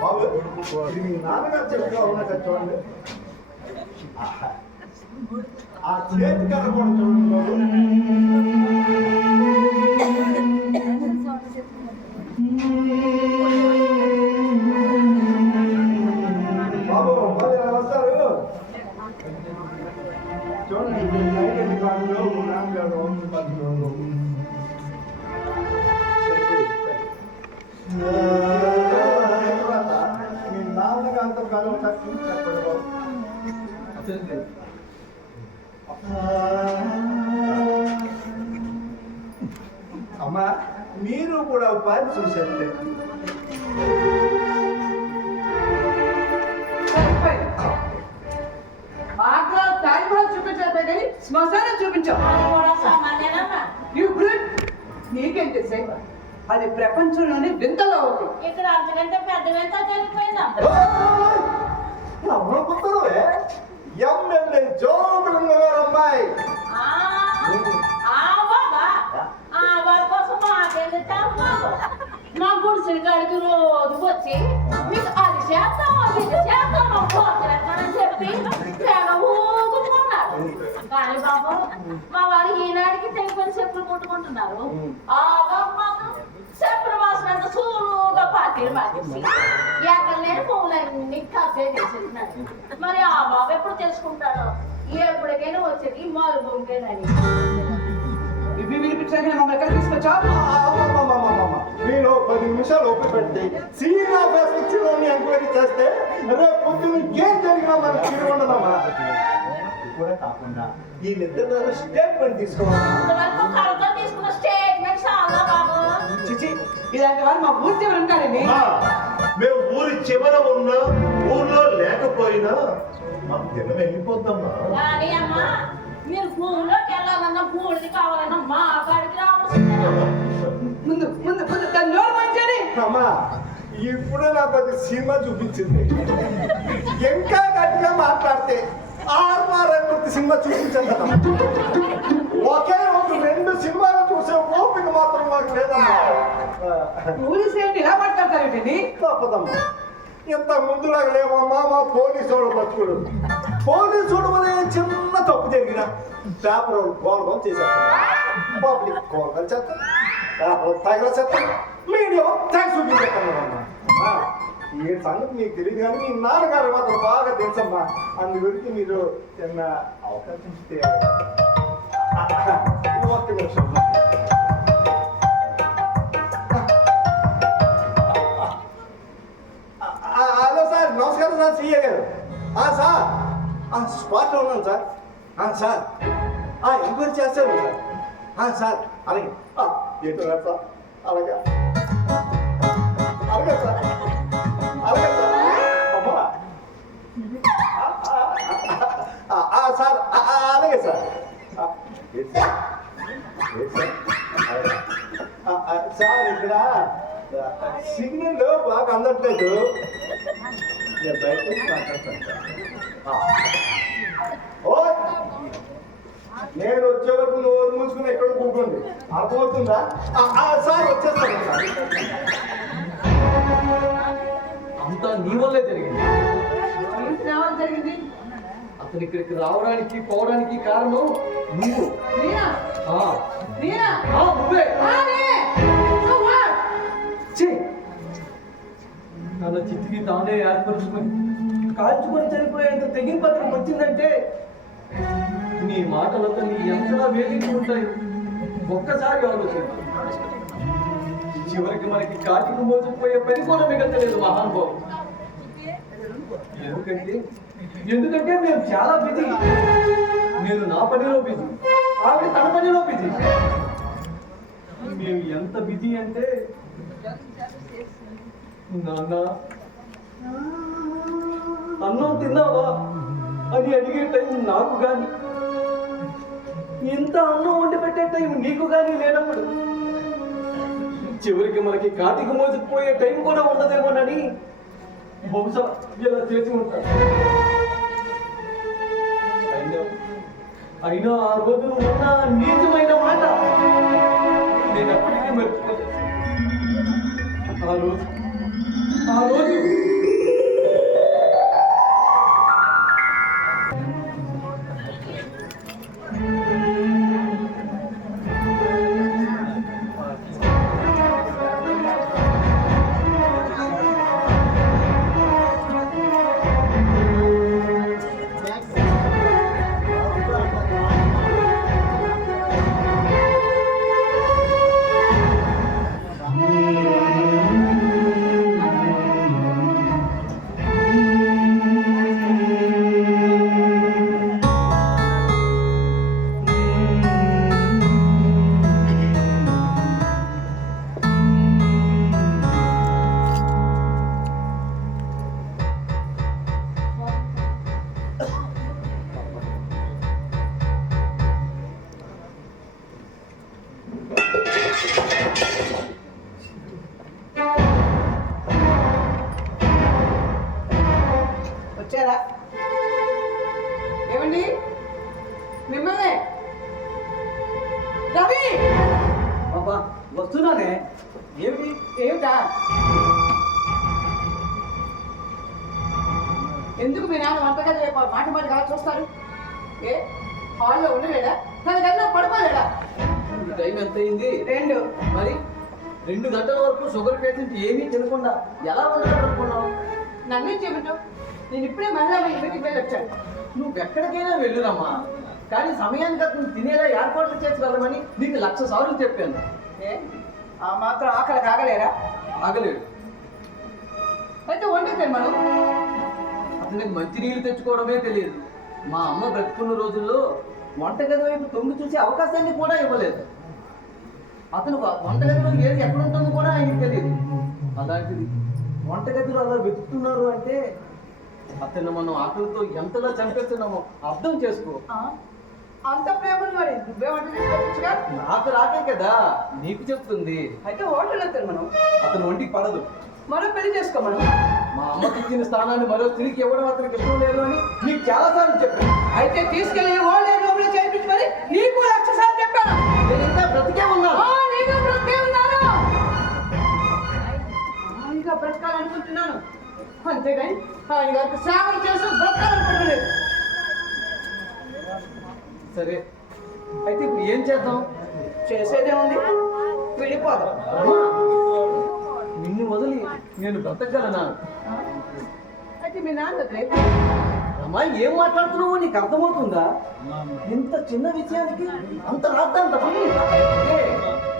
బాబు, ఇది మీ నాన్నగారు చెప్తా ఉన్నా చూడండి. ఆ చేతి కథ కూడా చూడండి బాబు. బాబు మరి ఎలా వస్తారు చూడండి. ఐడెంటి కార్డులో నాన్నగారు మీ నాన్నగారితో కలవటానికి చెప్పండి బాబు. అమ్మా, మీరు కూడా ఉపాధి చూసారు. ఆటలో తాజ్మహల్ చూపించారు కానీ శ్మశానం చూపించావు. అది కూడా సామాన్యనమ్మా. You నీకేం తెలుసే అది ప్రపంచంలోనే వింతలో ఉంది. ఇక్కడ అంతకంటే పెద్ద వింత జరిగిపోయిందా? నవ్వుకుంటున్నావే ఎమ్మెల్యే జోగులంగ గారు అమ్మాయి. ఆ వారి కోసం మాకెళ్ళి బాబు మా గుడిసిన కాడికి రోజు వచ్చి మీకు అది చేస్తామో ఇది చేస్తామో పోతలేదని చెప్పి తెగ ఊగుతున్నారు. కానీ బాబు మా వారు ఈనాడికి తెగిపోయి చెప్పులు కొట్టుకుంటున్నారు. ఆ బాబు మాత్రం చెప్పుల వాసన అంత సూరుగా పార్టీలు పాటించి ఎక్కడ లేని పువ్వులన్నీ కసే చేసేసినారు. మరి ఆ బాబు ఎప్పుడు తెలుసుకుంటాడో ఎప్పటికైనా వచ్చేది మాలు బొంకేనని. ఇవి వినిపించడానికి మమ్మల్ని ఎక్కడ తీసుకొచ్చావు? నేను 10 నిమిషాలు ఓపిక పెట్టి సీనా ఫెస్టివల్ని ఎంక్వైరీ చేస్తే రేపు పొద్దున్న ఏం జరిగినా మనకు తిరిగి ఉండదమ్మా. కూడా కాకుండా వీళ్ళిద్దరు స్టేట్మెంట్ తీసుకోవాలి. ఇంతవరకు కళ్ళతో తీసుకున్న స్టేట్మెంట్ చాలా బాబు. చిచి ఇలాంటి వారు మా ఊరి చివరి ఉంటారండి. మేము ఊరి చివర ఉన్నా ఊర్లో లేకపోయినా మాకు దినం వెళ్ళిపోద్దమ్మా. కానీ అమ్మా మీరు భూమిలోకి వెళ్ళాలన్నా బూడిది కావాలన్నా మా కాడికి రావాల్సిందే. ముందు ముందు ముందు దాన్ని నోరు మంచిది. అమ్మా ఇప్పుడే నాకు అది సినిమా చూపించింది. ఇంకా గట్టిగా మాట్లాడితే ఆర్మారెడ్డి సినిమా చూపించాను కదా. ఒకే రోజు 2 సినిమాలు చూసే ఓపిక మాత్రం నాకు లేదమ్మా. పోలీసు ఏంటి ఇలా మాట్లాడతారేంటి? తప్పదమ్మా. ఇంత ముందులాగా లేవమ్మా మా పోలీసు వాడు బతుకుడు. పోలీసు వాడు వల్ల చిన్న తప్పు జరిగిన పేపర్ గోల్గోల్ చేసేస్తాను, పబ్లిక్ గోల్గోల్ చేస్తాను, పేపర్ తగలేసేస్తాను, మీడియా థ్యాంక్స్ చూపించేస్తాను. ఈ సంగతి మీకు తెలియదు కానీ మీ నాన్నగారు మాత్రం బాగా తెలుసమ్మా. అందు గురించి మీరు చిన్న అవకాశం ఇస్తే ఒక్క నిమిషం. హలో సార్, నమస్కారం సార్, సీఏ గారు. సార్ స్పాట్లో ఉన్నాను సార్. సార్ ఎంక్వైరీ చేస్తాను సార్. సార్ అలాగే ఏంటో సార్ అలాగే అలాగే సార్ అలాగే సార్ అమ్మా సార్ అలాగే సార్. సార్ ఇక్కడ సిగ్నల్ బాగా అందట్లేదు. నేను బయట మాట్లాడతాను సార్. నేను వచ్చే వరకు నోరు మూసుకుని ఎక్కడ కూకుంది అర్థమవుతుందా? సార్ వచ్చేస్తాను సార్. అంతా నీ వల్లే జరిగింది. జరిగింది అతను ఇక్కడికి రావడానికి పోవడానికి కారణం నువ్వు. నువ్వే తన చితికి తానే ఏర్పరుచుకొని కాల్చుకొని చనిపోయేంత తెగింపత్రం వచ్చిందంటే నీ మాటలతో నీ ఎంతగా వేధించుకుంటాయి ఒక్కసారి ఆలోచించు. చివరికి మనకి కాటికి మోసపోయే పని కూడా మిగతలేదు మహానుభావు. ఎందుకంటే మేము చాలా బిజీ. నేను నా పనిలో బిజీ, ఆవిడ తన పనిలో బిజీ. మేము ఎంత బిజీ అంటే నాన్న అన్నం తిన్నావా అని అడిగే టైం నాకు కానీ, ఇంత అన్నం వండి పెట్టే టైం నీకు కానీ లేనప్పుడు చివరికి మనకి కాటికి మోసుకుపోయే టైం కూడా ఉండదేమోనని బహుశా ఇలా చేసి ఉంటాను. అయినా ఆ రోజు ఉన్న నీచమైన మాట నేను ఎప్పటికీ మర్చిపోలేదు. ఆ రోజు వస్తున్నానే. ఏమిటి? ఏమిటా? ఎందుకు మీ నాన్న వంటగది రేపు మాటి మాటి కాదు చూస్తారు? ఏ హాల్లో ఉండలేడా? తన గదిలో పడుకోలేడా? టైం ఎంత అయింది? 2. మరి 2 గంటల వరకు షుగర్ పేషెంట్ ఏమీ తినకుండా ఎలా ఉండడం అనుకున్నావు? నన్నే చెబుతూ నేను ఇప్పుడే మహిళా ఇంటికి వెళ్ళి వచ్చాను. నువ్వు ఎక్కడికైనా వెళ్ళురమ్మా, కానీ సమయానికి అతను తినేలా ఏర్పాట్లు చేసి వెళ్ళమని నీకు 1,00,000 సార్లు చెప్పాను. ఏ ఆ మాత్రం ఆకలి కాగలేరా? ఆగలేడు. అయితే వండుతాను మనం. అతనికి మంచినీళ్ళు తెచ్చుకోవడమే తెలియదు. మా అమ్మ బ్రతుకున్న రోజుల్లో వంటగది వైపు తొంగి చూసే అవకాశాన్ని కూడా ఇవ్వలేదు. అతను వంటగదిలో ఏది ఎక్కడ ఉంటుందో కూడా ఆయనకి తెలియదు. అలాంటిది వంటగదిలో అలా వెతుకుతున్నారు అంటే అతను మనం ఆకలితో ఎంతలా చంపేస్తున్నామో అర్థం చేసుకో. అంత ప్రేమలు మరి నువ్వే వంట చేసుకోవచ్చుగా. నాకు రాకే కదా నీకు చెప్తుంది. అయితే హోటల్ వెళ్తాను మనం. అతను ఒంటికి పడదు. మరో పెళ్లి చేసుకో మనం. మా అమ్మకి ఇచ్చిన స్థానాన్ని మరో తిరిగి ఇవ్వడం అతనికి ఇష్టం లేదు అని నీకు చాలాసార్లు చెప్పాను. అయితే తీసుకెళ్ళి ఓల్డ్ ఏజ్ హోమ్లో చేర్పించుకొని నీకు 1,00,000 సార్లు చెప్పాను. నేను ఇంకా బ్రతికే ఉన్నాను. నేను బ్రతికే ఉన్నాను. ఇంకా బ్రతకాలనుకుంటున్నాను. అంతేగాని ఆయన గారికి సేవలు చేస్తూ బ్రతకాలనుకుంటున్నాను. సరే, అయితే ఇప్పుడు ఏం చేద్దాం? చేసేదే ఉంది, వెళ్ళిపోదాం. అమ్మా, నిన్ను వదిలి నేను బ్రతకగలనా? అయితే మీ నాన్న రేపు అమ్మా, ఏం మాట్లాడుతున్నావో నీకు అర్థమవుతుందా? ఇంత చిన్న విషయానికి అంత రాద్దాంతమా?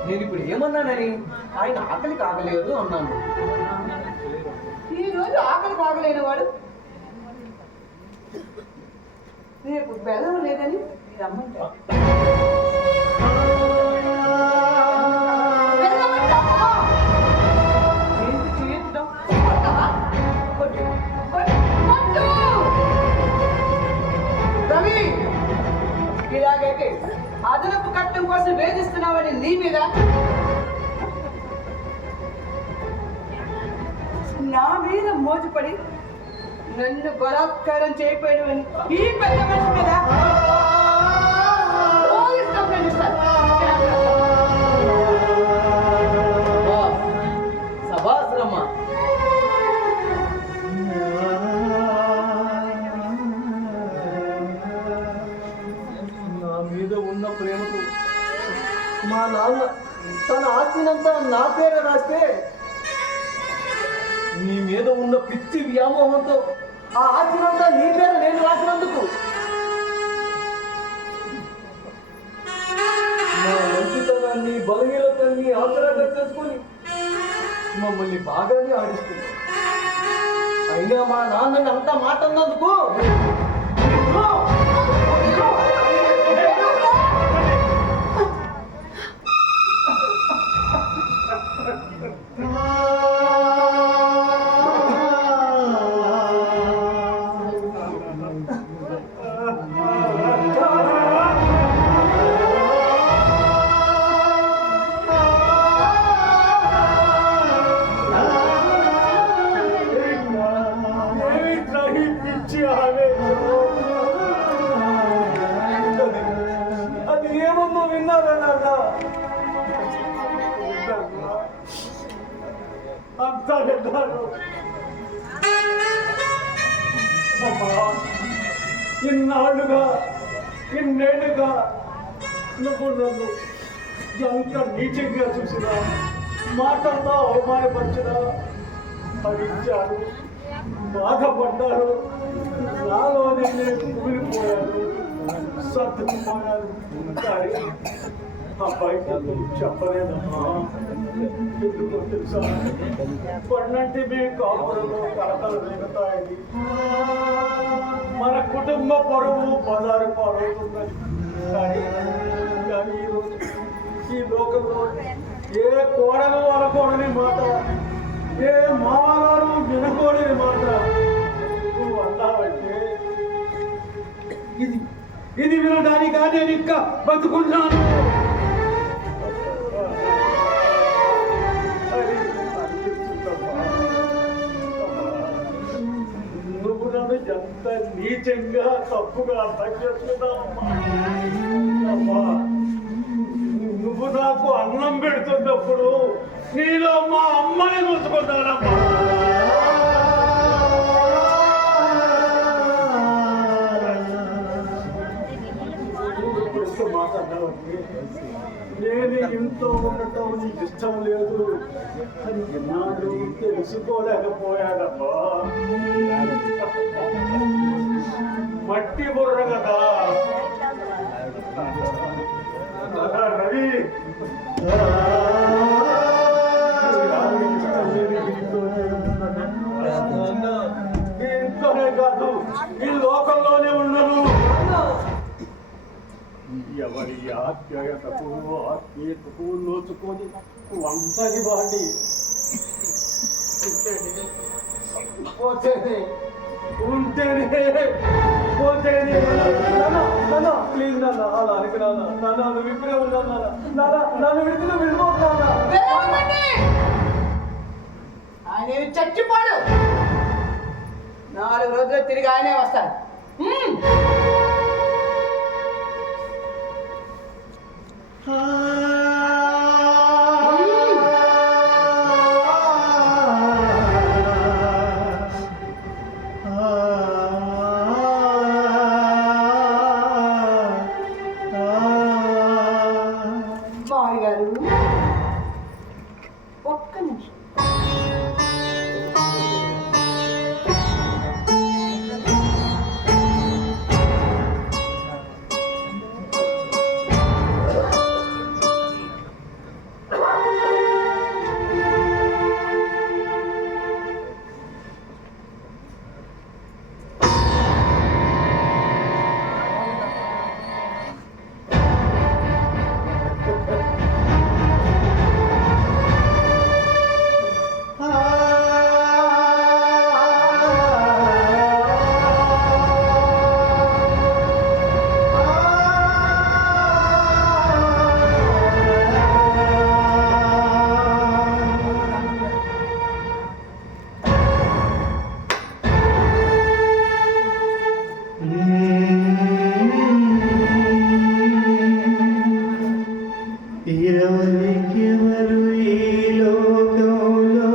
నేను ఇప్పుడు ఏమన్నానని ఆయన ఆకలి కాగలేదు అన్నాను. ఈ రోజు ఆకలి కాగలేని వాడు రేపు బెల్లం లేదని రమ్మంటాడు. ఏంటి చేయొద్దు? కొట్టవా? కొట్టు. కొట్టు. రవి, ఇలాగైతే అదనపు కట్టం కోసం వేధిస్తున్నావని నీ మీద నా మీద మోజుపడి నన్ను బలాత్కారం చేయకపోయినవని ఈ పెద్ద మనిషి మీద పోలీస్ కంప్లైంట్ ఇస్తాను. సభాశ్రమ నా మీద ఉన్న ప్రేమతో మా నాన్న తన ఆస్తినంతా నా పేరు రాస్తే నీ మీద ఉన్న పిచ్చి వ్యామోహంతో ఆ ఆస్తినంతా నీ పేరు నేను రాసినందుకు మా మంచితనాన్ని బలహీనతల్ని ఆసరాగా చేసుకొని మమ్మల్ని బాగానే ఆడిస్తుంది. అయినా మా నాన్నని అంతా మాట అన్నందుకు అది ఏమన్నా విన్నారా నాన్న? అంతా విన్నాను. ఇన్నాళ్ళుగా ఇన్నేళ్ళుగా నువ్వు నన్ను ఎంత నీచంగా చూసినా మాటంతా అవమానపరిచినా భరించాను, బాధపడ్డాను. నాలో నేను కుమిలిపోయాను, సర్దుకుపోయాను. కానీ అబ్బాయికి చెప్పలేదమ్మా. ఎందుకో తెలుసా, పన్నంటి మీ కాపురంలో కలతలు రేగుతాయని, మన కుటుంబ పరువు బజారు పాలవుతుందని. కానీ ఈరోజు ఈ లోకంలో ఏ కోడలు అనకూడని మాట, ఏ మామగారు వినకూడని మాట నువ్వు అన్నావంటే ఇది వినడానికా నేను ఇంకా బతుకున్నాను. నువ్వు నన్ను ఎంత నీచంగా తప్పుగా అర్థం చేసుకున్నావమ్మా. నువ్వు నా నాకు అన్నం పెడుతున్నప్పుడు నీలో మా అమ్మని చూసుకుంటానమ్మా. నేను ఇంట్లో ఉండటం నీకు ఇష్టం లేదు అని ఎన్నాళ్ళు తెలుసుకోలేకపోయాడమ్మా. మట్టి బుర్ర కదా రవి. ఇంట్లోనే కాదు ఈ లోకంలోనే ఉండను. ఎవరి ఆప్యాయతకు ఆత్మీయతకు నోచుకొని వంటని వాడి పోతేనే పోతేనే ప్లీజ్ నాన్న అలా అనకు నాన్న. నువ్వు ఇప్పుడే ఉన్నాను నన్ను విడిచిన వెళ్ళిపోతున్నా. ఆయన చచ్చిపోడు. 4 రోజులు తిరిగి ఆయనే వస్తాడు. మామయ్య గారు ఒక్క నిమిషం. ఎవరికెవరు ఈ లోకంలో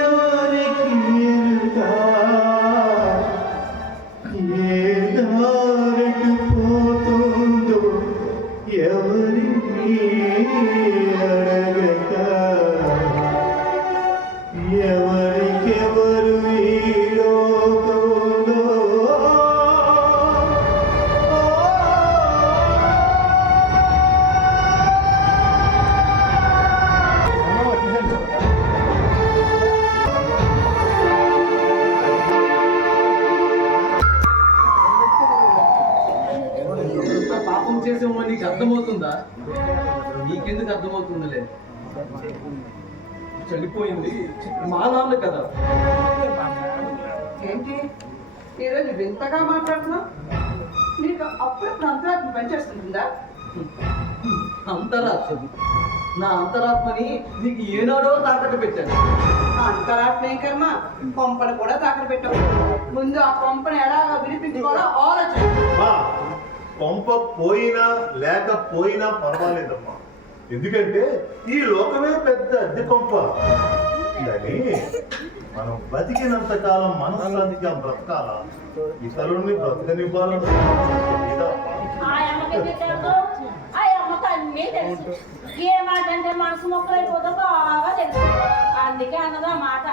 ఎవరికి ఎరుక ఏ దారికి పోతుందో ఎవరిని అడగక ఎవరికెవరు ఈ లోకంలో పాపం చేసేమో నీకు అర్థమవుతుందా? నీకెందుకు అర్థమవుతుందిలే. చనిపోయింది మా నాన్న కదా. ఏంటి ఈరోజు వింతగా మాట్లాడుతున్నావు? నీకు అప్పుడప్పుడు అంతరాత్మ పనిచేస్తుంటుందా? అంతరాత్మ? నా అంతరాత్మని నీకు ఏనాడో తాకట్టు పెట్టాను. అంతరాత్మ ఏం కర్మ, కొంపను కూడా తాకట్టు పెట్టావు. ముందు ఆ కొంపను ఎలాగో వినిపించుకోవాలో ఆలోచన. కొంప పోయినా లేకపోయినా పర్వాలేదమ్మా. ఎందుకంటే ఈ లోకమే పెద్ద అద్దె కొంప. కానీ మనం బతికినంత కాలం మనశ్శాంతిగా బ్రతకాల, ఇతరుల్ని బ్రతకనివ్వాలని ఆ అమ్మకి తెలుసు, ఆ అమ్మకి అన్నీ తెలుసు. ఏ మాట అంటే మనసు మొక్కలైపోతే బాగా తెలుసు. అందుకే అన్నదా మాట.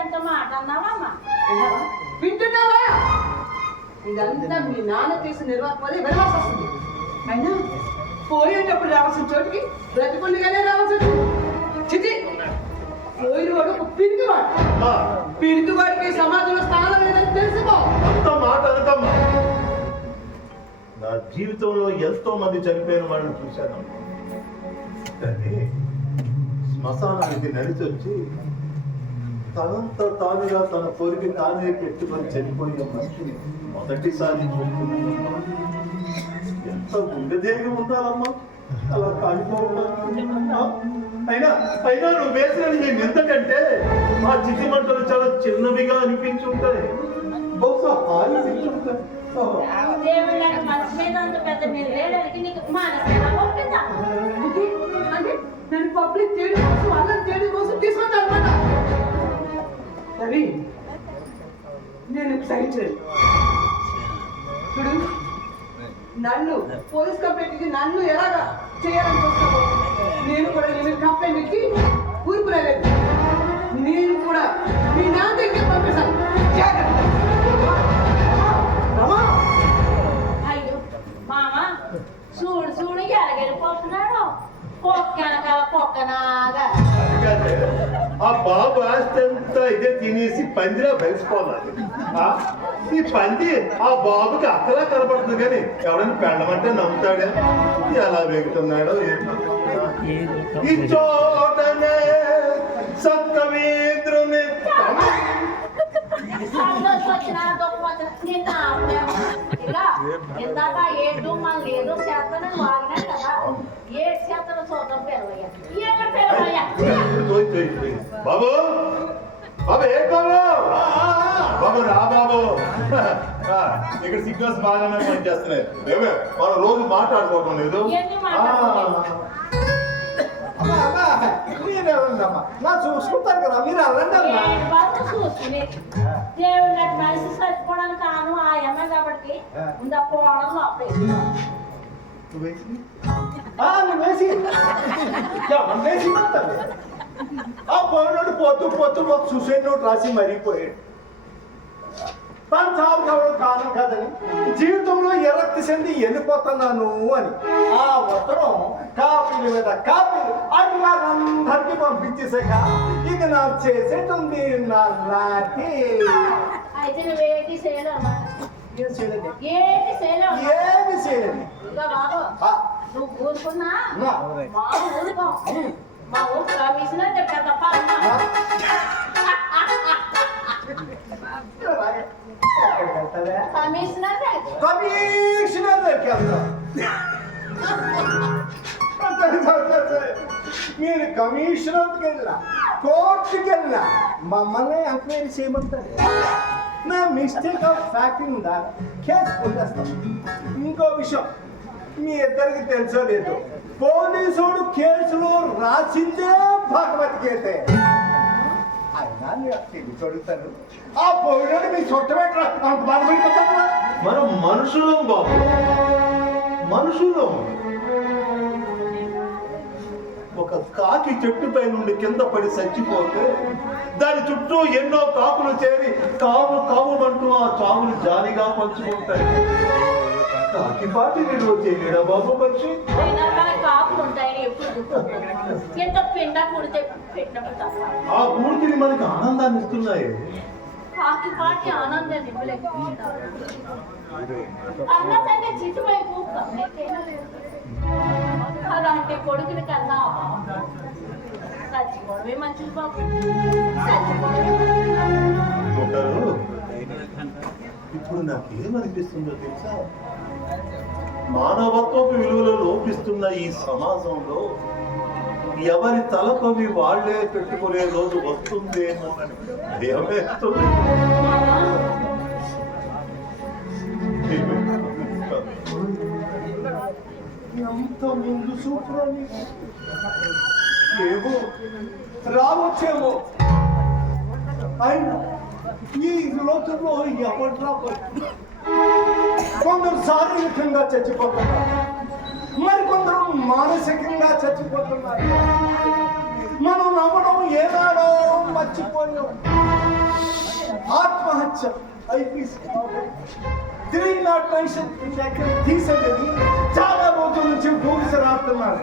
ఎంత మాట అన్నావమ్మా? వింటున్నావా? ఇదంతా మీ నాన్న చేసిన నిర్వాహం వల్లే వెళ్ళాల్సి వస్తుంది. అయినా పోయేటప్పుడు రావాల్సిన చోటుకి బ్రతికుండగానే రావాల్సి వచ్చింది. చిచి, పోయిన వాడు ఒక పిరికివాడు. పిరికివాడికి సమాజంలో స్థానం లేదని తెలుసుకో. అంత మాట అనకమ్మా. నా జీవితంలో ఎంతో మంది చనిపోయిన వాళ్ళని చూశాను. కానీ శ్మశానానికి నడిచొచ్చి తనంత తానుగా తన కోరిక తానే పెట్టుకొని చనిపోయిన మనిషిని మొదటిసారి చూస్తున్నాను. ఎంత గుండెదేగం ఉండాలమ్మా అలా కాలిపోవడం. అయినా నువ్వు వేసిన నేను ఎందుకంటే ఆ చితి మంటలు చాలా చిన్నవిగా అనిపించుంటాయి. బహుశా ఆలోచించుంటాయి. దేవుళ్ళ మనసు మీద అంత పెద్ద మీరు వేయడానికి నీకు మానసిక కానీ నేను సహించలేదు. చూడు, నన్ను పోలీస్ కంప్లైంట్ నన్ను ఎలాగా చేయాలని చూస్తాను. నేను కూడా నేను కంప్లైంట్ ఇచ్చి ఊరుకునేలేదు. నేను కూడా మీ నాన్న దగ్గరికి పంపిస్తాను. జాగ్రత్త. రమా, అయ్యో మామ, చూడు చూడు ఎలాగెళ్ళిపోతున్నాడు. పొక్కనగా పొక్కనాగా. ఎందుకంటే ఆ బాబు ఆస్తి అంతా ఇదే తినేసి పందిలా బలిసిపోవాలి. ఈ పంది ఆ బాబుకి అక్కలా కనపడుతుంది కానీ ఎవరైనా పెళ్ళమంటే నమ్ముతాడే? ఎలా వెగుతున్నాడో ఈ చోటనే సత్కవీంద్రుని సంతోషం వచ్చినా దుఃఖం వచ్చినా నిన్న ఇలా ఇందాక ఏడు మనం ఏదో చేస్తానని వాగినాడు కదా. ఏ చేతను చూద్దాం పిలవయ్యా. ఏళ్ళ పిలవయ్యా. బాబు బాబు ఏ బాబు బాబు రా బాబు. ఇక్కడ సిగ్నల్స్ బాగానే పనిచేస్తున్నాయి. ఏమే మనం రోజు మాట్లాడుకోవడం లేదు. ఎన్ని మాట్లాడుకోలేదు. అమ్మా అమ్మా మీరు వెళ్ళండి అమ్మా. నా చూసుకుంటారు కదా, మీరు వెళ్ళండి అమ్మా. ఏడు బాబు చూసుకునేది దేవుడు మనిషి చచ్చిపోవడానికి కాను ఆ అమ్మాయి కాబట్టి ఉందా పోవడం లోపలికి. నువ్వు వేసి వేసి పెడతాను. ఆ పోయినోడు పొద్దు పొద్దు ఒక సూసైడ్ నోట్ రాసి మరిగిపోయాడు. తను చావు కావడం కారణం కాదని జీవితంలో ఎరక్తి చెంది వెళ్ళిపోతున్నాను అని ఆ ఉత్తరం కాపీల మీద కాపీలు అభిమానులందరికీ పంపించేసాక ఇక నాకు చేసేటుంది నా రాటి. అయితే నువ్వేటి చేయలేవు అన్నమాట. ఏం చేయలేదు, ఏటి చేయలేవు. ఏమి చేయలేదు. ఇంకా బాబు నువ్వు ఊరుకున్నా నా. మా ఊరుకో. మా ఊరు రమేష్నా చెప్పా తప్ప అన్నా. ఎక్కడికి వెళ్తావే? కమిషనర్ దగ్గర. కమిషనర్ దగ్గరికి వెళ్తాం. మీరు కమిషనర్కి వెళ్ళినా కోర్టుకి వెళ్ళినా మమ్మల్ని ఎంక్వైరీ చేయమంటారు. నా మిస్టేక్ ఆఫ్ ఫ్యాక్ట్ ఉందా కేసు పొందేస్తాం. ఇంకో విషయం మీ ఇద్దరికి తెలుసో లేదు, పోలీసుడు కేసులో రాసిందే భగవద్గీతే. అయినా మీరు తెలిసి అడుగుతారు, ఆ పోయినాడు మీ చుట్టబెట్టరా అంత బాధపడిపోతారు. మనం మనుషులం బాబు, మనుషులం. ఒక కాకి చెట్టుపై నుండి కింద పడి చచ్చిపోతే దాని చుట్టూ ఎన్నో కాకులు చేరి కావు కావుమంటూ ఆ చావులు జాలిగా పంచుకుంటాయి. కాకి పాటి నిలువ చేయలేడా బాబు మనిషి? అయినా కానీ కాపులు ఉంటాయని ఎప్పుడు గుర్తుంటుంది. ఎంత పిండ కుడితే పెట్టినప్పుడు తప్ప. ఆ పూర్తిని మనకి ఆనందాన్ని ఇస్తున్నాయి. కాకి పాటి ఆనందాన్ని ఇవ్వలేకపోతారు. అన్న తండ్రి చిట్టువైపు అలాంటి కొడుకుని కన్నా చచ్చిపోవడమే మంచిది బాబు. చచ్చిపోవడమే ఒకరు ఇప్పుడు నాకేమనిపిస్తుందో తెలుసా? మానవత్వపు విలువలు లోపిస్తున్న ఈ సమాజంలో ఎవరి తలపవి వాళ్లే పెట్టుకునే రోజు వస్తుందేమో అని భయమేస్తుంది. ఎంత ముందు చూపురాని ఏమో రావచ్చేమో, అయినా ఈ లోకంలో ఎవరు రావచ్చు. కొందరు శారీరకంగా చచ్చిపోతున్నారు, మరికొందరు మానసికంగా చచ్చిపోతున్నారు. మనం నమ్మడం ఏనాడో మర్చిపోయాం. ఆత్మహత్య ఐపీసీ 309 తీసేది చాలా రోజుల నుంచి పోలీసు రాస్తున్నారు.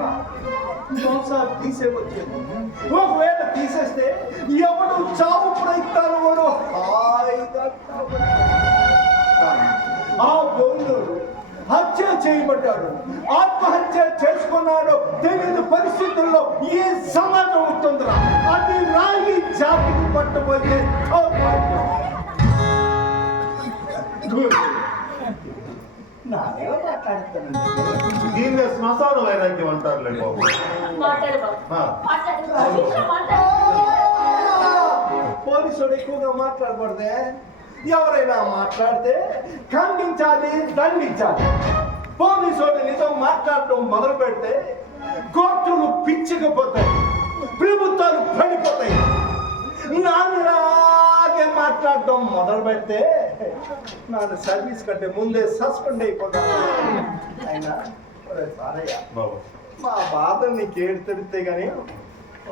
ఒకసారి తీసేవచ్చేమో. ఒకవేళ తీసేస్తే ఎవడు చావు ప్రయత్నాలు వాడు హాయిగా ఆ బోధుడు హత్య చేయబడ్డాడు, ఆత్మహత్య చేసుకున్నాడు. తెలియని పరిస్థితుల్లో ఏ సమాజం ఉంటుందిరా? అది రాగి జాతికి పట్టబోయే దీన్ని శ్మశాన వైరాగ్యం అంటారులే బాబు. మాట్లాడు బాబు. మాట్లాడు. పోలీసుడు ఎక్కువగా మాట్లాడకూడదే. ఎవరైనా మాట్లాడితే ఖండించాలి, దండించాలి. పోలీసుడు నిజం మాట్లాడటం మొదలు పెడితే కోర్టులు పిచ్చికపోతాయి, ప్రభుత్వాలు పడిపోతాయి. నాన్నలాగే మాట్లాడడం మొదలు పెడితే నాది సర్వీస్ కంటే ముందే సస్పెండ్ అయిపోతాను. అయినా ఒరే సారయ్య, బాబు మా బాధ నీకేడు తెలిస్తే కానీ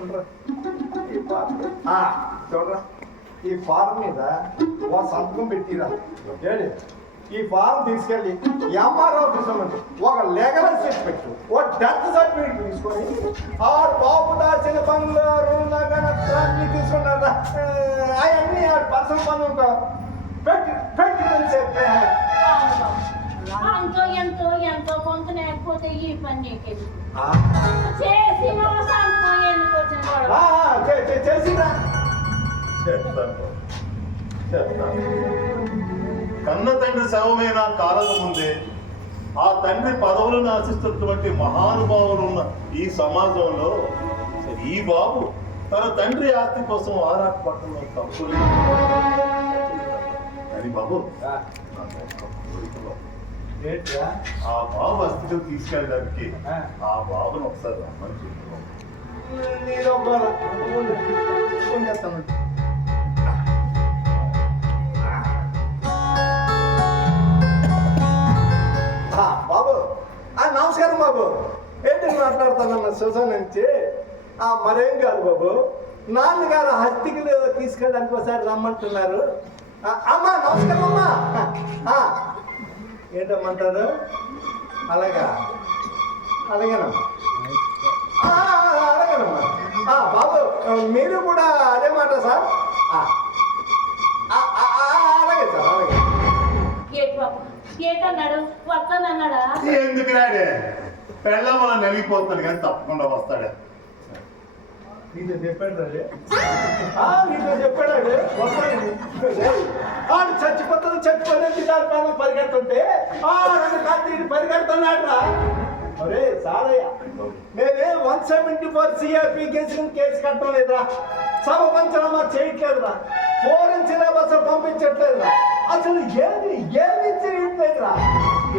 ఉండరా. ఈ ఫారం చూడరా, ఈ ఫారం మీద ఓ సంతకం పెట్టిరా. ఏడి ఈ ఫారం తీసుకెళ్ళి ఎంఆర్ఓ ఆఫీస్ ఒక లీగల్ పెట్టు, ఓ డెత్ సర్టిఫికేట్ తీసుకొని ఆ బాబు దాచిన బంగారు నగనత్రాన్ని తీసుకున్నారా అవన్నీ ఆ పర్సనల్ పనులు పెట్టి చెప్పే. అంతో ఎంతో ఎంతో కొంత లేకపోతే ఈ పని నీకెందుకు చేసి మోసానికి ఎందుకు వచ్చిన గొడవ? చేసిరా చెప్తాను. కన్న తండ్రి శవమైన కాలం ముందే ఆ తండ్రి పదవులను ఆశిస్తున్నటువంటి మహానుభావులు ఉన్న ఈ సమాజంలో ఈ బాబు తన తండ్రి ఆస్తి కోసం ఆరాట పట్టడంలో తప్పు లేదు. అని బాబు ఏంట్రా ఆ బాబు అస్థితులు తీసుకెళ్ళడానికి ఆ బాబును ఒకసారి రమ్మని చెప్పు. నేను చేస్తాను. బాబు నమస్కారం బాబు. ఏంటి మాట్లాడుతానన్న సుజన్ నుంచి? మరేం కాదు బాబు, నాన్నగారు హస్తికలు తీసుకెళ్ళడానికి ఒకసారి రమ్మంటున్నారు. అమ్మా నమస్కారం అమ్మా. ఏంటమ్మంటారు? అలాగా అలాగేనమ్మా. అలాగేనమ్మా. బాబు మీరు కూడా అదే మాట సార్? అలాగే సార్ అలాగే. ఏటన్నాడు? వస్తానన్నాడా? ఎందుకు రాడే? పెళ్ళ మనం నలిగిపోతున్నాడు కానీ తప్పకుండా వస్తాడే. నీతో చెప్పాడు రే. నీతో చెప్పాడు వస్తాడు. ఆడు చచ్చిపోతే దాని పైన పరిగెత్తుంటే 2 కాళ్ళు పరిగెడుతున్నాడు రా. అరే సారయ్య, నేనే 174 సిఆర్పి కేసు కట్టడం లేదురా. సభ పంచనామా చేయట్లేదురా. Foreign syllabus పంపించట్లేదురా. అసలు ఏమి చేయట్లేదురా.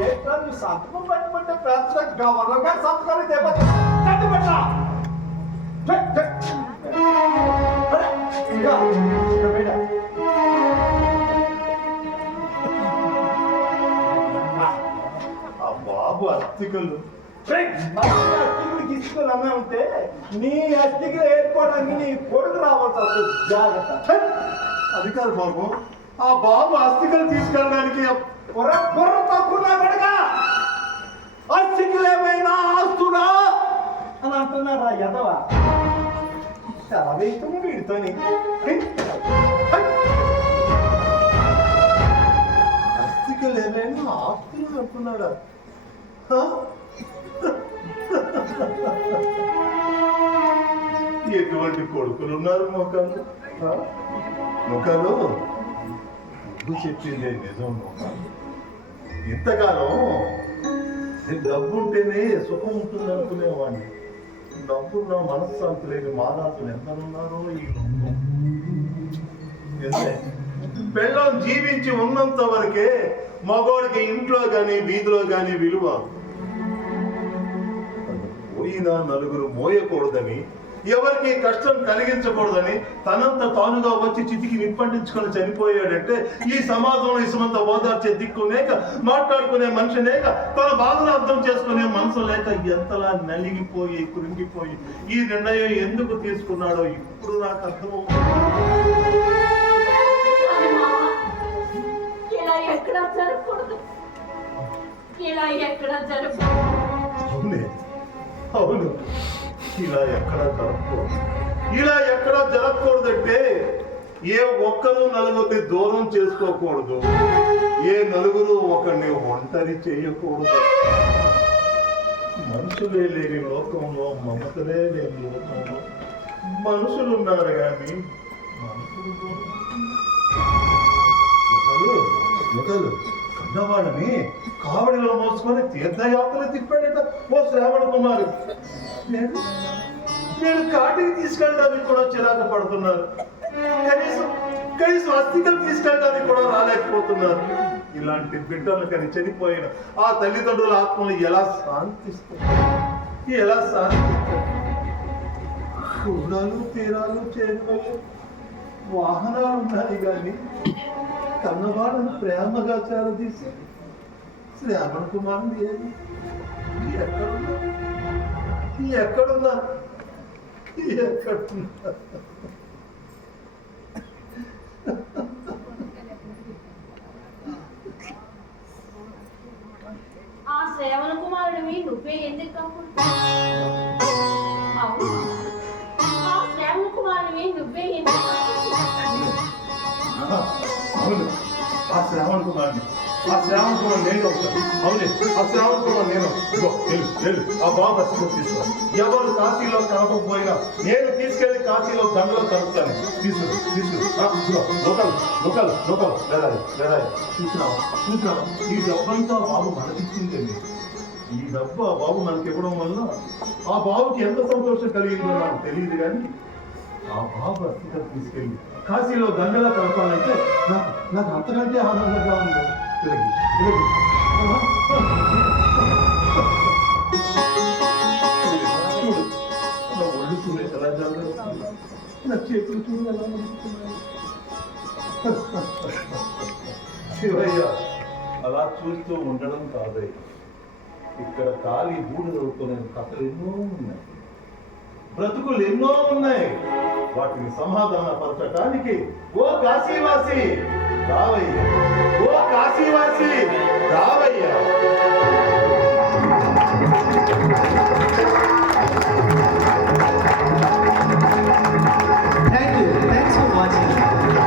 ఏంట్రా నువ్వు సంతకం పట్టుకుంటే పెద్ద గవర్నర్ గారు సంతకాలు పెట్టరా. ఆ బాబు అస్థికలు తీసుకుని అన్నా ఉంటే నీ అస్థికలు ఏర్పడడానికి నీ కొడుకు రావాల్సి వస్తుంది. జాగ్రత్త. అది కాదు బాబు, ఆ బాబు అస్థికలు తీసుకెళ్ళడానికి అస్థికలు ఏమైనా ఆస్తుడా అని అంటున్నారా ఎదవా? చాలా వేస్తుంది వీడితోని. అస్థికలు ఏమైనా ఆస్తులు అంటున్నాడా? ఎటువంటి కొడుకులు ఉన్నారు మొక్కలు? మొక్కలు నువ్వు చెప్పిందే నిజం. మొక్కలు ఇంతకాలం డబ్బు ఉంటేనే సుఖం ఉంటుంది అనుకునేవాడిని. డబ్బున్న మనశ్శాంతి లేని మాదాసులు ఎంతనున్నారో ఈ లోకం. పెళ్ళం జీవించి ఉన్నంత వరకే మగోడికి ఇంట్లో గాని వీధిలో గాని విలువ. పోయినా నలుగురు మోయకూడదని, ఎవరికి కష్టం కలిగించకూడదని తనంత తానుగా వచ్చి చితికి నిప్పంటించుకొని చనిపోయాడంటే ఈ సమాజంలో ఇసుమంత ఓదార్చే దిక్కు లేక, మాట్లాడుకునే మనిషి లేక, తన బాధను అర్థం చేసుకునే మనసు లేక ఎంతలా నలిగిపోయి కురింగిపోయి ఈ నిర్ణయం ఎందుకు తీసుకున్నాడో ఇప్పుడు నాకు అర్థమవుతుంది. ఇలా ఎక్కడ జరగకూడదు. ఇలా ఎక్కడ జరగకూడదు. అవును, ఇలా ఎక్కడా జరగకూడదంటే ఏ ఒక్కరు నలుగురిని దూరం చేసుకోకూడదు, ఏ నలుగురు ఒకరిని ఒంటరి చేయకూడదు. మనుషులే లేని లోకంలో, మమతలే లేని లోకంలో మనుషులు ఉన్నారు కానీ మనుషులు కన్నవాళ్ళని కావడిలో మోసుకొని తీర్థయాత్రలు తిప్పాడట ఓ శ్రావణ కుమారు. నేను కాటికి తీసుకెళ్ళడానికి కూడా చిరాకు పడుతున్నారు. కనీసం అస్థికలు తీసుకెళ్ళడానికి కూడా రాలేకపోతున్నారు. ఇలాంటి బిడ్డలు కానీ చనిపోయిన ఆ తల్లిదండ్రుల ఆత్మలు ఎలా శాంతిస్తారు? కూడాలు తీరాలు చేరిపోయి వాహనాలు ఉన్నాయి కానీ కన్నవాళ్ళని ప్రేమగా చేరదీసి శ్రావణ కుమారుడు ఏది ఎక్కడున్నా ఎక్కడున్నా ఎక్కడున్నా ఆ శ్రావణ కుమారుడివి నువ్వే ఎందుకు కాకుండా అవును ఆ శ్రావణ కుమారుడివి నువ్వే ఎందుకు కాకుండా అవును ఆ శ్రావణ కుమారుడు నేను అవుతాను అవును ఆ శ్రావణ కుమార్ నేను ఇదిగో, వెళ్ళు ఆ బాబు బస్సులో తీసుకో ఎవరు కాశీలో కలపకపోయినా నేను తీసుకెళ్లి కాశీలో దండలో కలుపుతాను తీసుకు లోకల్ లేదా చూసినావా ఈ డబ్బంతా బాబు మనకిచ్చిందండి ఈ డబ్బు ఆ బాబు మనకి ఇవ్వడం వల్ల ఆ బాబుకి ఎంత సంతోషం కలిగిందో నాకు తెలియదు కానీ ఆ బాబు అస్థిగా తీసుకెళ్ళి కాశీలో దండలా కలపాలంటే నాకు అంతకంటే ఆనందంగా ఉంది చూడు నా ఒళ్ళు చూడే ఎలా జరుగుతుంది నా చేతులు చూడు ఎలా నడుస్తున్నాయి. శివయ్య అలా చూస్తూ ఉండడం కాదయ్య ఇక్కడ ఖాళీ బూడిదవుతున్న కథలు ఎన్నో ఉన్నాయి బ్రతుకులు ఎన్నో ఉన్నాయి వాటిని సమాధానపరచడానికి ఓ కాశీవాసి రావయ్య ఓ కాశీవాసి రావయ్య Thanks for watching.